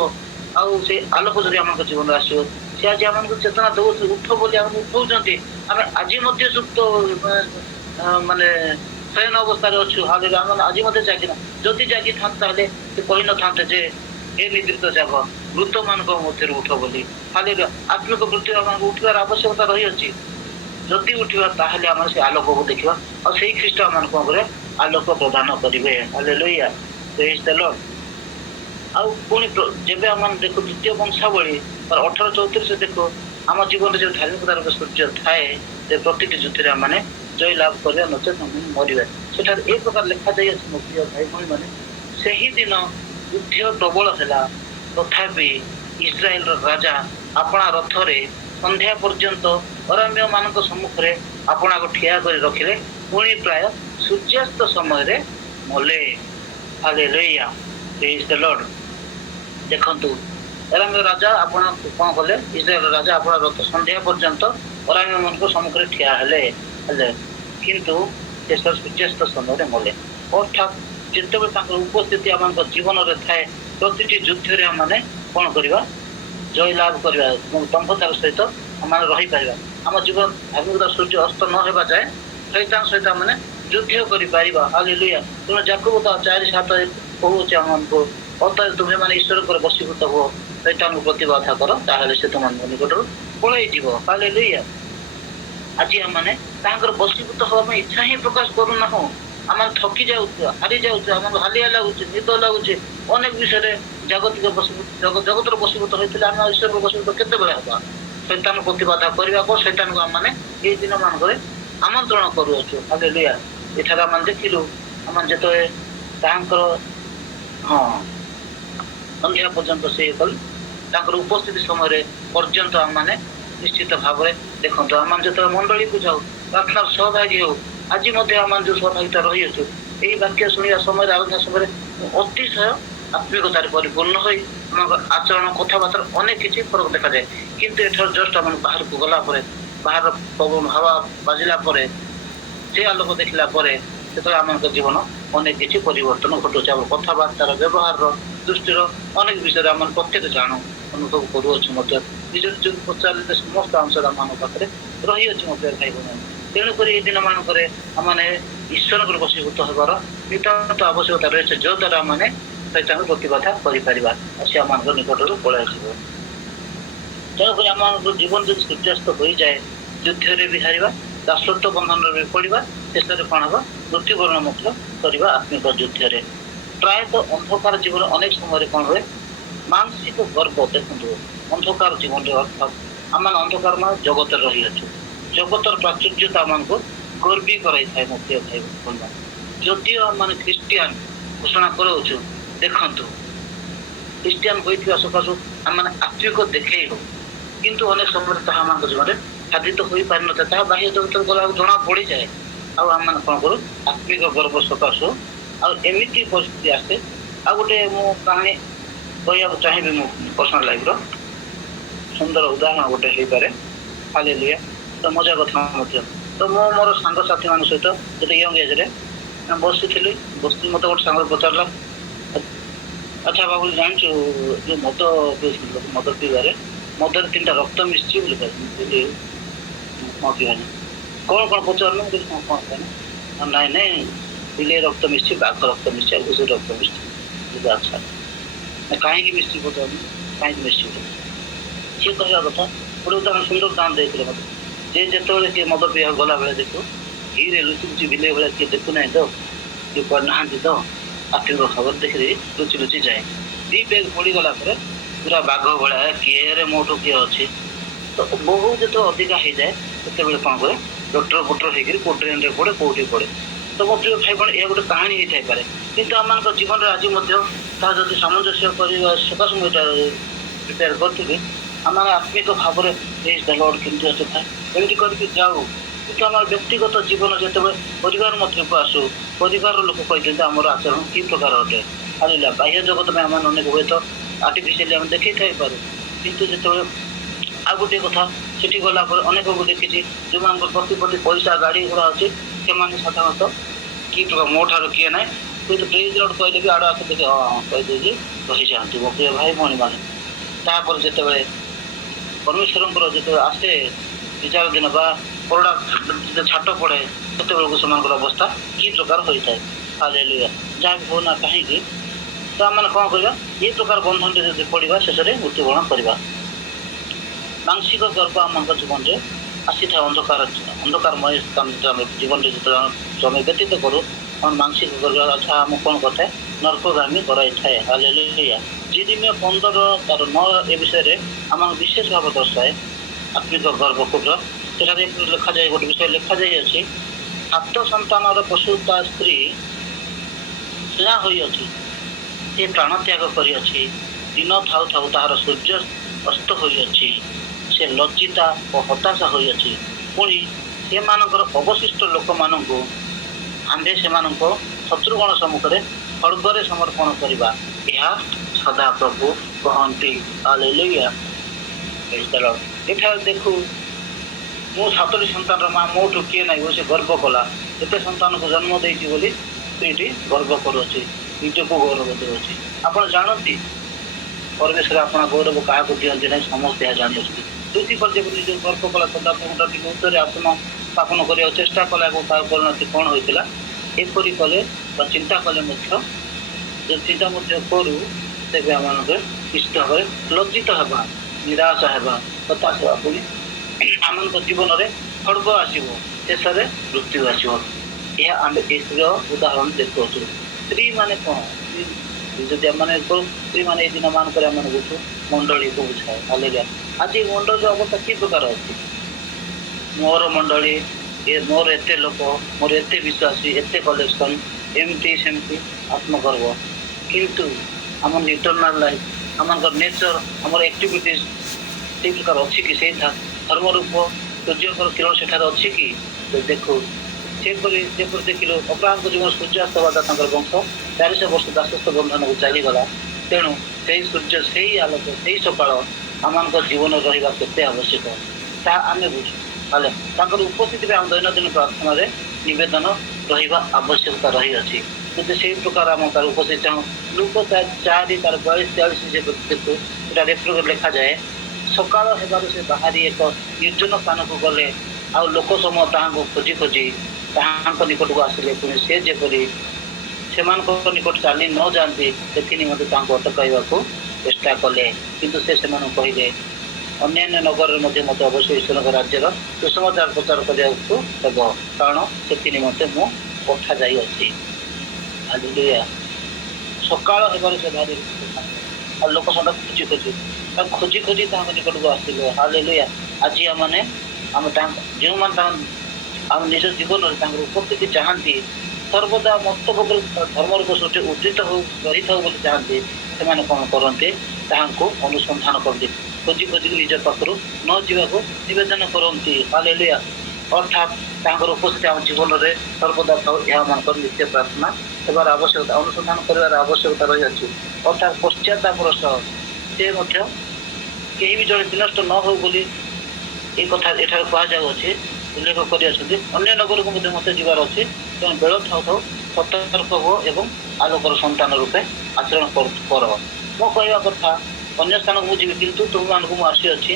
ଆଉ ସେ ଆଲୋକ ଯଦି ଆମଙ୍କ ଜୀବନରେ ଆସିବ, ସେ ଆଜି ଆମକୁ ଚେତନା ଦେଉଛି, ଉଠ ବୋଲି ଆମକୁ ଉଠଉଛନ୍ତି। ଆମେ ଆଜି ମଧ୍ୟ ସୁପ୍ତ ମାନେ ଶୟନ ଅବସ୍ଥାରେ ଅଛୁ। ହାଲେଲୁୟା। ଆମେ ଆଜି ମଧ୍ୟ ଜାଗିନା। ଯଦି ଜାଗିଥାନ୍ତେ ତାହେଲେ ସେ କହିନଥାନ୍ତେ ଯେ ଏ ନିଦ୍ରିତ ଜାଗ ମୃତମାନଙ୍କ ମଧ୍ୟରୁ ଉଠ ବୋଲି। ହାଲେଲୁୟା। ଆତ୍ମିକ ମୃତ୍ୟୁ ଆମକୁ ଉଠିବାର ଆବଶ୍ୟକତା ରହିଅଛି। ଯଦି ଉଠିବା ତାହେଲେ ଆମର ସେ ଆଲୋକକୁ ଦେଖିବା, ଆଉ ସେଇ ଖ୍ରୀଷ୍ଟ ଆମମାନଙ୍କୁ କ'ଣ କରିବେ? ଆଲୋକ ପ୍ରଦାନ କରିବେ। ହାଲେଲୁୟା। ପ୍ରେଜ୍ ଦ ଲର୍ଡ। ଆଉ ପୁଣି ଯେବେ ଆମେ ଦେଖୁ ଦ୍ୱିତୀୟ ବଂଶାବଳୀ 18:34 ଦେଖୁ ଆମ ଜୀବନରେ ଯେଉଁ ଧାର୍ମିକତାର ସୂର୍ଯ୍ୟ ଥାଏ ସେ ପ୍ରତିଟି ଯୁଦ୍ଧରେ ଆମମାନେ ଜୟ ଲାଭ କରିବା, ନଚେତ୍ ମରିବା। ସେଠାରେ ଏ ପ୍ରକାର ଲେଖାଯାଇଅଛି ମୋ ପ୍ରିୟ ଭାଇ ଭଉଣୀମାନେ, ସେହିଦିନ ଯୁଦ୍ଧ ପ୍ରବଳ ହେଲା, ତଥାପି ଇସ୍ରାଏଲର ରାଜା ଆପଣା ରଥରେ ସନ୍ଧ୍ୟା ପର୍ଯ୍ୟନ୍ତ ଅରାମ୍ୟମାନଙ୍କ ସମ୍ମୁଖରେ ଆପଣାକୁ ଠିଆ କରି ରଖିଲେ, ପୁଣି ପ୍ରାୟ ସୂର୍ଯ୍ୟାସ୍ତ ସମୟରେ ମଲେ। ହାଲେଲୁୟା। ପ୍ରେଜ୍ ଦ ଲର୍ଡ। ଦେଖନ୍ତୁ ଅରାମ୍ୟ ରାଜା ଆପଣ କ'ଣ କଲେ? ଇସ୍ରାଏଲର ରାଜା ଆପଣ ରଥ ସନ୍ଧ୍ୟା ପର୍ଯ୍ୟନ୍ତ ଅରାମ୍ୟମାନଙ୍କ ସମ୍ମୁଖରେ ଠିଆ ହେଲେ, କିନ୍ତୁ ଶେଷ ସୂର୍ଯ୍ୟାସ୍ତ ସମୟରେ ମଲେ। ଅର୍ଥାତ୍ ଯେତେବେଳେ ତାଙ୍କର ଉପସ୍ଥିତି ଆମଙ୍କ ଜୀବନରେ ଥାଏ, ପ୍ରତିଟି ଯୁଦ୍ଧରେ ଆମମାନେ କ'ଣ କରିବା? ଜୟ ଲାଭ କରିବା, ଦମ୍ଭତାର ସହିତ ଆମେ ରହିପାରିବା। ଆମ ଜୀବନ ଧାର୍ମିକତା ସୂର୍ଯ୍ୟ ଅସ୍ତ ନ ହେବା ଯାଏ ଶୈତାନ ସହିତ ଆମେ ଯୁଦ୍ଧ କରିପାରିବା। ହାଲେଲୁୟା। ତେଣୁ ଯାକୋବ 4:7 କହୁଛି ଆମମାନଙ୍କୁ, ଅତଏବ ତୁମେମାନେ ଈଶ୍ୱରଙ୍କର ବଶୀଭୂତ ହୁଅ, ଶୈତାନକୁ ପ୍ରତିବାଦ କର, ତାହେଲେ ସେ ତୁମମାନଙ୍କ ନିକଟରୁ ପଳେଇଯିବ। ହାଲେଲୁୟା। ଆଜି ଆମମାନେ ତାଙ୍କର ବଶୀଭୂତ ହେବା ପାଇଁ ଇଚ୍ଛା ହିଁ ପ୍ରକାଶ କରୁନାହୁଁ। ଆମେ ଥକି ଯାଉଛୁ, ହାରି ଯାଉଛୁ, ଆମକୁ ହାଲିଆ ଲାଗୁଛି, ନିଦ ଲାଗୁଛି, ଅନେକ ବିଷୟରେ ଜଗତର ବଶୀଭୂତ ହୋଇଥିଲେ ଆମେ ଈଶ୍ୱରଙ୍କ ବଶୀଭୂତ କେତେବେଳେ ହେବା? ଶୈତାନ ପ୍ରତିବାଦ କରିବାକୁ ଶୈତାନକୁ ଆମମାନେ ଏଇ ଦିନ ମାନଙ୍କରେ ଆମନ୍ତ୍ରଣ କରୁଅଛୁ। ହାଲେଲୁୟା। ଏଠାରେ ଆମେ ଦେଖିଲୁ ଆମେ ଯେତେବେଳେ ତାଙ୍କର ସନ୍ଧ୍ୟା ପର୍ଯ୍ୟନ୍ତ ସେ କଲେ, ତାଙ୍କର ଉପସ୍ଥିତି ସମୟରେ ପର୍ଯ୍ୟନ୍ତ ଆମମାନେ ନିଶ୍ଚିତ ଭାବରେ ଦେଖନ୍ତୁ, ଆମେ ଯେତେବେଳେ ମଣ୍ଡଳୀକୁ ଯାଉ, ପ୍ରାର୍ଥନାର ସହଭାଗୀ ହେଉ, ଆଜି ମଧ୍ୟ ଆମେ ଯେଉଁ ସହଭାଗିତା ରହିଅଛୁ, ଏଇ ବାକ୍ୟ ଶୁଣିବା ସମୟରେ, ଆଲୋଚନା ସମୟରେ ଅତିଶୟ ଆତ୍ମିକତାରେ ପରିପୂର୍ଣ୍ଣ ହୋଇ ଆମର ଆଚରଣ, କଥାବାର୍ତ୍ତାର ଅନେକ କିଛି ଫରକ ଦେଖାଯାଏ। କିନ୍ତୁ ଏଠାରୁ ଜଷ୍ଟ ଆମେ ବାହାରକୁ ଗଲା ପରେ, ବାହାର ପବନ ହାୱା ବାଜିଲା ପରେ, ସେ ଆଲୋକ ଦେଖିଲା ପରେ ସେତେବେଳେ ଆମଙ୍କ ଜୀବନ ଅନେକ କିଛି ପରିବର୍ତ୍ତନ ଘଟୁଛି। ଆମର କଥାବାର୍ତ୍ତାର, ବ୍ୟବହାରର ଦୃଷ୍ଟିର ଅନେକ ବିଷୟରେ ଆମେ ପ୍ରତ୍ୟେକ ଜାଣୁ, ଅନୁଭବ କରୁଅଛୁ ମଧ୍ୟ। ନିଜ ନିଜକୁ ପଚାରିଲେ ସମସ୍ତ ଅଂଶଟା ଆମ ପାଖରେ ରହିଅଛି ମଧ୍ୟ ଭାଇ ଭଉଣୀ। ତେଣୁକରି ଏଇ ଦିନ ମାନଙ୍କରେ ଆମମାନେ ଈଶ୍ୱରଙ୍କର ବଶୀଭୂତ ହେବାର ନିତାନ୍ତ ଆବଶ୍ୟକତା ରହିଛି ଯଦ୍ୱାରା ମାନେ ସହିତ ପ୍ରତିବାଧା କରିପାରିବା ଆଉ ସେ ଆମମାନଙ୍କ ନିକଟରୁ ପଳାଇଯିବ। ତେଣୁକରି ଆମମାନଙ୍କ ଜୀବନ ଯଦି ସୂର୍ଯ୍ୟାସ୍ତ ହୋଇଯାଏ ଯୁଦ୍ଧରେ ବି ହାରିବା, ଦାସତ୍ୱ ବନ୍ଧନରେ ପଡ଼ିବା, ଶେଷରେ କ'ଣ ହେବ ମୃତ୍ୟୁବରଣ ମଧ୍ୟ କରିବା ଆତ୍ମିକ ଯୁଦ୍ଧରେ। ପ୍ରାୟତଃ ଅନ୍ଧକାର ଜୀବନ ଅନେକ ସମୟରେ କ'ଣ ହୁଏ ମାନସିକ ଗର୍ବ। ଦେଖନ୍ତୁ ଅନ୍ଧକାର ଜୀବନରେ ଅର୍ଥାତ୍ ଆମମାନେ ଅନ୍ଧକାର ମାନେ ଜଗତରେ ରହିଅଛୁ, ଜଗତର ପ୍ରାଚୁର୍ଯ୍ୟତା ଆମମାନଙ୍କୁ ଗର୍ବୀ କରାଇଥାଏ। ମୋ ପ୍ରିୟ ଭାଇ ଭଉଣୀ, ଯଦିଓ ଆମମାନେ ଖ୍ରୀଷ୍ଟିଆନ ଘୋଷଣା କରାଉଛୁ, ଦେଖନ୍ତୁ ଖ୍ରୀଷ୍ଟିଆନ ହୋଇଥିବା ସକାଶୁ ଆମମାନେ ଆତ୍ମିକ ଦେଖେଇ ହଉ, କିନ୍ତୁ ଅନେକ ସମୟରେ ତାହା ଆମମାନଙ୍କ ଜୀବନରେ ସାଧିତ ହୋଇପାରିନଥାଏ। ତାହା ବାହ୍ୟ ଜଗତରେ ଗଲାକୁ ଜଣା ପଡ଼ିଯାଏ। ଆଉ ଆମମାନେ କ'ଣ କରୁ ଆତ୍ମିକ ଗର୍ବ ସକାଶୁ ଆଉ ଏମିତି ପରିସ୍ଥିତି ଆସେ। ଆଉ ଗୋଟେ ମୁଁ କାହାଣୀ କହିବାକୁ ଚାହିଁବି ମୋ ପର୍ସନାଲ ଲାଇଫର ସୁନ୍ଦର ଉଦାହରଣ ଗୋଟେ ହେଇପାରେ। ହାଲେଲୁୟା। ତ ମଜା କଥା ମଧ୍ୟ। ତ ମୁଁ ମୋର ସାଙ୍ଗସାଥିମାନଙ୍କ ସହିତ ଗୋଟେ ୟଙ୍ଗ ଏଜରେ ବସିଥିଲି। ମୋତେ ଗୋଟେ ସାଙ୍ଗ ପଚାରିଲା, ଆଚ୍ଛା ବାବୁଲ ଜାଣିଛୁ ଯୋଉ ମଦ ପିଇବାରେ ମଦରେ 3ଟା ରକ୍ତ ମିଶିଛି ବୋଲି କହିଲି। କ'ଣ ପିଇବାନି କ'ଣ ପଚାରୁନୁ କ'ଣ ପାଇଁ? ନାଇଁ ବିଲେଇ ରକ୍ତ ମିଶିଛି, ବାଘ ରକ୍ତ ମିଶିଛି, ଆଉ ଘୁଷୁରୀ ରକ୍ତ ମିଶିଛି। ଆଚ୍ଛା କାହିଁକି ମିଶିଛି ପଚାରୁନୁ, କାହିଁକି ମିଶିଛି? ସିଏ କହିବା କଥା ଗୋଟେ ଉଦାହରଣ ସୁନ୍ଦର ଦାନ ଦେଇଥିଲେ ମୋତେ। ଯେ ଯେତେବେଳେ କିଏ ମଦ ପିଇବାକୁ ଗଲାବେଳେ ଦେଖୁ ଧୀରେ ଲୁଚି ବିଲେଇ ଭଳିଆ କିଏ ଦେଖୁନାହିଁ ତ, କିଏ କରିନାହାନ୍ତି ତ, ଆର୍ଥିକ ଖବର ଦେଖିଦେଇ ଲୁଚି ଯାଏ। 2 ପେଗ ପଡ଼ିଗଲା ପରେ ପୁରା ବାଘ ଭଳିଆ କିଏରେ ମୋଠୁ କିଏ ଅଛି। ତ ବହୁ ଯେତେବେଳେ ଅଧିକା ହେଇଯାଏ ସେତେବେଳେ କ'ଣ କରେ ଡକ୍ଟର ହେଇକିରି କୋଉ ଟ୍ରେନରେ ପଡ଼େ କୋଉଠି ପଡ଼େ। ତ ମୋ ପ୍ରିୟ ଭାଇ ଭଉଣୀ ଏହା ଗୋଟେ କାହାଣୀ ହେଇଥାଇପାରେ, କିନ୍ତୁ ଆମମାନଙ୍କ ଜୀବନରେ ଆଜି ମଧ୍ୟ ତାହା ଯଦି ସାମଞ୍ଜସ୍ୟ କରିବା ସକାଶୁ ମୁଁ ଏଇଟା ପ୍ରିପେୟାର କରିଥିଲି। ଆମମାନେ ଆତ୍ମିକ ଭାବରେ ଲର୍ଡ କେମିତି ଅସୁଥାଏ ଏମିତି କରିକି ଯାଉ, କିନ୍ତୁ ଆମର ବ୍ୟକ୍ତିଗତ ଜୀବନ ଯେତେବେଳେ ପରିବାର ମଧ୍ୟକୁ ଆସୁ, ପରିବାରର ଲୋକ କହିଛନ୍ତି ଆମର ଆଚରଣ କି ପ୍ରକାର ଅଟେ। ହାଲେଲୁୟା। ବାହ୍ୟ ଜଗତ ପାଇଁ ଆମେ ଅନେକ ହୁଏତ ଆର୍ଟିଫିସିଆଲି ଆମେ ଦେଖେଇ ଥାଇପାରୁ, କିନ୍ତୁ ଯେତେବେଳେ ଆଉ ଗୋଟିଏ କଥା ସେଠି ଗଲା ପରେ ଅନେକଙ୍କୁ ଦେଖିଛି ଯେଉଁମାନଙ୍କର ପ୍ରତି ପଇସା ଗାଡ଼ି ଘୋଡ଼ା ଅଛି, ସେମାନେ ସାଧାରଣତଃ କି ପ୍ରକାର ମୋ ଠାରୁ କିଏ ନାହିଁ ହୁଏତ ପ୍ରେଜ୍ ଲର୍ଡ କହିଲେ ବି ଆଡ଼ ଆଖି ଦେଖି ହଁ କହିଦେଇକି ରହିଯାଆନ୍ତି। ମୋ ପ୍ରିୟ ଭାଇ ଭଉଣୀମାନେ, ତାପରେ ଯେତେବେଳେ ପରମେଶ୍ୱରଙ୍କର ଯେତେବେଳେ ଆସେ ବିଚାର ଦିନ ବା ପରଡ଼ା ଛାଟ ପଡ଼େ, ସେତେବେଳକୁ ସେମାନଙ୍କର ଅବସ୍ଥା କି ପ୍ରକାର ହୋଇଥାଏ। ହାଲେଲୁୟା। ଯାହା ବି ହଉନା କାହିଁକି, ତ ଆମେ କ'ଣ କରିବା ଏ ପ୍ରକାର ବନ୍ଧନରେ ଯଦି ପଡ଼ିବା ଶେଷରେ ମୃତ୍ୟୁବରଣ କରିବା। ମାଂସିକ ଗର୍ବ ଆମଙ୍କ ଜୀବନରେ ଆସିଥାଏ। ଅନ୍ଧକାରମୟ ଆମେ ଜୀବନରେ ଯେତେବେଳେ ସମୟ ବ୍ୟତୀତ କରୁ ଆମ ମାଂସିକ ଗର୍ବ ଆମକୁ କ'ଣ କରିଥାଏ ନର୍କଗାମୀ କରାଇଥାଏ। ହାଲେଲୁୟା। ଜିରିମିୟ 15:9 ଏ ବିଷୟରେ ଆମକୁ ବିଶେଷ ଭାବେ ଦର୍ଶାଏ ଆତ୍ମିକ ଗର୍ବ କ୍ଷୁଦ୍ର। ସେଠାରେ ଲେଖାଯାଏ, ଗୋଟେ ବିଷୟ ଲେଖାଯାଇଅଛି, 7 ସନ୍ତାନର ପ୍ରସୂତା ସ୍ତ୍ରୀ ସ୍ନେହା ହୋଇଅଛି, ସେ ପ୍ରାଣତ୍ୟାଗ କରିଅଛି, ଦିନ ଥାଉ ଥାଉ ତାହାର ସୂର୍ଯ୍ୟ ଅସ୍ତ ହୋଇଅଛି, ସେ ଲଜ୍ଜିତା ଓ ହତାଶା ହୋଇଅଛି। ପୁଣି ସେମାନଙ୍କର ଅବଶିଷ୍ଟ ଲୋକମାନଙ୍କୁ ଆମ୍ଭେ ସେମାନଙ୍କ ଶତ୍ରୁଗଣ ସମ୍ମୁଖରେ ଖଡ଼୍ଗରେ ସମର୍ପଣ କରିବା, ଏହା ସଦାପ୍ରଭୁ କହନ୍ତି। ହାଲେଲୁୟା। ଏଠାରେ ଦେଖୁ ମୁଁ 7ଟି ସନ୍ତାନର ମା, ମୋଠୁ କିଏ ନାହିଁ ବୋଲି ସେ ଗର୍ବ କଲା। ଏତେ ସନ୍ତାନକୁ ଜନ୍ମ ଦେଇଛି ବୋଲି ସ୍ତ୍ରୀଟି ଗର୍ବ କରୁଅଛି, ନିଜକୁ ଗୌରବ ଦେଉଅଛି। ଆପଣ ଜାଣନ୍ତି ପରିବେଶରେ ଆପଣ ଗୌରବ କାହାକୁ ଦିଅନ୍ତି ନାହିଁ, ସମସ୍ତେ ଏହା ଜାଣିଅଛନ୍ତି। ଲୁସିଫର ଯେପରି ନିଜକୁ ଗର୍ବ କଲା, ସଦାପ୍ରଭୁଙ୍କ ଟିକେ ଉତ୍ତରେ ଆତ୍ମା ସ୍ଥାପନ କରିବାକୁ ଚେଷ୍ଟା କଲା ଏବଂ ତାର ପରିଣତି କ'ଣ ହୋଇଥିଲା ଏପରି କଲେ ବା ଚିନ୍ତା କଲେ ମଧ୍ୟ, ଯଦି ଚିନ୍ତା ମଧ୍ୟ କରୁ ତେବେ ଆମମାନଙ୍କ ନିଶ୍ଚିତ ଭାବରେ ଲଜ୍ଜିତ ହେବା, ନିରାଶ ହେବା, ହତାଶ ହେବା। ପୁଣି ଆମମାନଙ୍କ ଜୀବନରେ ଖଡ଼୍ଗ ଆସିବ, ଶେଷରେ ମୃତ୍ୟୁ ଆସିବ। ଏହା ଆମେ ଏ ସ୍ତ୍ରୀର ଉଦାହରଣ ଦେଖୁଅଛୁ। ସ୍ତ୍ରୀ ମାନେ କ'ଣ, ଯଦି ଆମମାନେ ସ୍ତ୍ରୀ ମାନେ ଏଇ ଦିନମାନଙ୍କରେ ଆମେ ବୁଝୁ ମଣ୍ଡଳୀକୁ ବୁଝାଏ। ହାଲେଲୁୟା। ଆଜି ମଣ୍ଡଳୀର ଅବସ୍ଥା କି ପ୍ରକାର ଅଛି? ମୋର ମଣ୍ଡଳୀ, ମୋର ଏତେ ଲୋକ, ମୋର ଏତେ ବିଶ୍ୱାସୀ, ଏତେ କଲେକ୍ସନ, ଏମିତି ସେମିତି ଆତ୍ମଗର୍ବ। କିନ୍ତୁ ଆମର ଇଣ୍ଟରନାଲ ଲାଇଫ, ଆମଙ୍କର ନେଚର, ଆମର ଆକ୍ଟିଭିଟିଜ ସେଇ ପ୍ରକାର ଅଛି କି? ସେଇ ଧର୍ମରୂପ ସୂର୍ଯ୍ୟଙ୍କର କିରଣ ସେଠାରେ ଅଛି କି? ଦେଖୁ ଯେପରି ଦେଖିଲୁ ଅବ୍ରାହ୍ମଙ୍କ ଜୀବନ ସୂର୍ଯ୍ୟାସ୍ତ ହେବା ତାଙ୍କର ବଂଶ 400 ବର୍ଷ ଦାସତ୍ୱ ବନ୍ଧନକୁ ଚାଲିଗଲା। ତେଣୁ ସେଇ ସୂର୍ଯ୍ୟ, ସେଇ ଆଲୋକ, ସେଇ ସକାଳ ଆମମାନଙ୍କ ଜୀବନରେ ରହିବା କେତେ ଆବଶ୍ୟକ ତାହା ଆମେ ବୁଝୁ। ହେଲେ ତାଙ୍କର ଉପସ୍ଥିତି ଆମ ଦୈନନ୍ଦିନ ପ୍ରାର୍ଥନାରେ ନିବେଦନ ରହିବା ଆବଶ୍ୟକତା ରହିଅଛି। ଯଦି ସେଇ ପ୍ରକାର ଆମ ତାର ଉପସ୍ଥିତି ଚାହୁଁ, ଲୁକ 4:42-43 ଯେ ଦେଖୁ ଏଟା ରେଫର ଲେଖାଯାଏ, ସକାଳ ହେବାରୁ ସେ ବାହାରି ଏକ ନିର୍ଜନ ସ୍ଥାନକୁ ଗଲେ, ଆଉ ଲୋକ ସମୂହ ତାହାଙ୍କୁ ଖୋଜି ତାହାଙ୍କ ନିକଟକୁ ଆସିଲେ। ପୁଣି ସେ ଯେପରି ସେମାନଙ୍କ ନିକଟ ଚାଲି ନ ଯାଆନ୍ତି ସେଥି ନିମନ୍ତେ ତାଙ୍କୁ ଅଟକାଇବାକୁ ଚେଷ୍ଟା କଲେ। କିନ୍ତୁ ସେ ସେମାନଙ୍କୁ କହିଲେ ଅନ୍ୟାନ୍ୟ ନଗରରେ ମଧ୍ୟ ମୋତେ ଅବଶ୍ୟ ଈଶ୍ୱରଙ୍କ ରାଜ୍ୟର ସୁସମାଚାର ପ୍ରଚାର କରିବାକୁ ହେବ, କାରଣ ସେଥି ନିମନ୍ତେ ମୁଁ ପଠାଯାଇଅଛି। ହାଲେଲୁୟା। ସକାଳ ହେବାରେ ସେ ଭାରି ଆଉ ଲୋକ ସଦା ଖୋଜି ତାଙ୍କୁ ଖୋଜି ତାଙ୍କ ନିକଟକୁ ଆସିଲେ। ହାଲେଲୁୟା। ଆଜି ଆମେ ଯେଉଁମାନେ ଆମ ନିଜ ଜୀବନରେ ତାଙ୍କର ଉପସ୍ଥିତି ଚାହାନ୍ତି, ସର୍ବଦା ମସ୍ତକ ଉପରେ ଧର୍ମରୂପ ସୃଷ୍ଟି ଉଦ୍ଦିତ ରହିଥାଉ ବୋଲି ଚାହାନ୍ତି, ସେମାନେ କ'ଣ କରନ୍ତି? ତାହାଙ୍କୁ ଅନୁସନ୍ଧାନ କରନ୍ତି, ଖୋଜିକି ନିଜ ପାଖରୁ ନ ଯିବାକୁ ନିବେଦନ କରନ୍ତି। ହାଲେଲୁୟା। ଅର୍ଥାତ୍ ତାଙ୍କର ଉପସ୍ଥିତି ଆମ ଜୀବନରେ ସର୍ବଦା ଥାଉ, ଏହା ମାନଙ୍କର ନିତ୍ୟ ପ୍ରାର୍ଥନା ହେବାର ଆବଶ୍ୟକତା, ଅନୁସନ୍ଧାନ କରିବାର ଆବଶ୍ୟକତା ରହିଅଛି। ଅର୍ଥାତ୍ ପଶ୍ଚାତାପର ସହ ସେ ମଧ୍ୟ କେହି ବି ଜଣେ ବିନଷ୍ଟ ନ ହଉ ବୋଲି ଏ କଥା ଏଠାରେ କୁହାଯାଉଅଛି, ଉଲ୍ଲେଖ କରିଅଛନ୍ତି। ଅନ୍ୟ ନଗରକୁ ମଧ୍ୟ ମୋତେ ଯିବାର ଅଛି, ତେଣୁ ବେଳ ଥାଉ ସତର୍କ ହୁଅ ଏବଂ ଆଲୋକର ସନ୍ତାନ ରୂପେ ଆଚରଣ କର। ମୁଁ କହିବା କଥା, ଅନ୍ୟ ସ୍ଥାନକୁ ମୁଁ ଯିବି, କିନ୍ତୁ ତୁମମାନଙ୍କୁ ମୁଁ ଆସିଅଛି,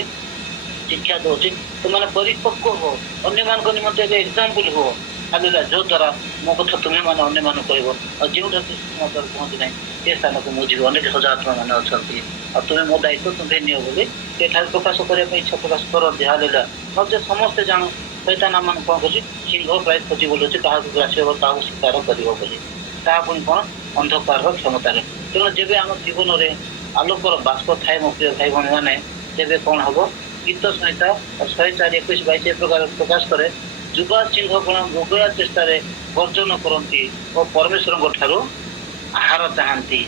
ଶିକ୍ଷା ଦେଉଛି, ତୁମମାନେ ପରିପକ୍ୱ ହୁଅ, ଅନ୍ୟମାନଙ୍କ ନିମନ୍ତେ ଏବେ ଏକ୍ସାମ୍ପଲ ହୁଅ। ହାଲେଲୁୟା। ଯୋଉ ଦ୍ୱାରା ମୋ କଥା ତୁମେମାନେ ଅନ୍ୟମାନଙ୍କୁ କହିବ, ଆଉ ଯେଉଁଠାକୁ ସମାଚାର କୁହନ୍ତି ନାହିଁ ସେ ସ୍ଥାନକୁ ମୁଁ ଯିବି, ଅନେକ ସଜାତ୍ମା ମାନେ ଅଛନ୍ତି, ଆଉ ତୁମେ ମୋ ଦାୟିତ୍ୱ ତୁମେ ନିଅ ବୋଲି ସେଠାରେ ପ୍ରକାଶ କରିବା ପାଇଁ ଇଚ୍ଛା ପ୍ରକାଶ କରନ୍ତି। ହାଲେଲୁୟା। ନଚେତ୍ ସମସ୍ତେ ଜାଣୁ ଶୈତାନ ଆମମାନଙ୍କୁ କ'ଣ କରୁଛି? ସିଂହ ପ୍ରାୟ ଖୋଜି ବୁଲୁଛି, କାହାକୁ ଗ୍ରାସ୍ୟ କାହାକୁ ଶିକାର କରିବ ବୋଲି। ତାହା ପୁଣି କ'ଣ? ଅନ୍ଧକାରର କ୍ଷମତାରେ। ତେଣୁ ଯେବେ ଆମ ଜୀବନରେ ଆଲୋକର ବାଷ୍ପ ଥାଏ ମୋ ପ୍ରିୟ ଭାଇ ଭଉଣୀମାନେ, ତେବେ କ'ଣ ହବ? ଗୀତ ସଂହିତା 104:21-22 ଏ ପ୍ରକାର ପ୍ରକାଶ କରେ, ଯୁବା ସିଂହ କ'ଣ ମୃଗୟା ଚେଷ୍ଟାରେ ବର୍ଜନ କରନ୍ତି ଓ ପରମେଶ୍ୱରଙ୍କ ଠାରୁ ଆହାର ଚାହାନ୍ତି।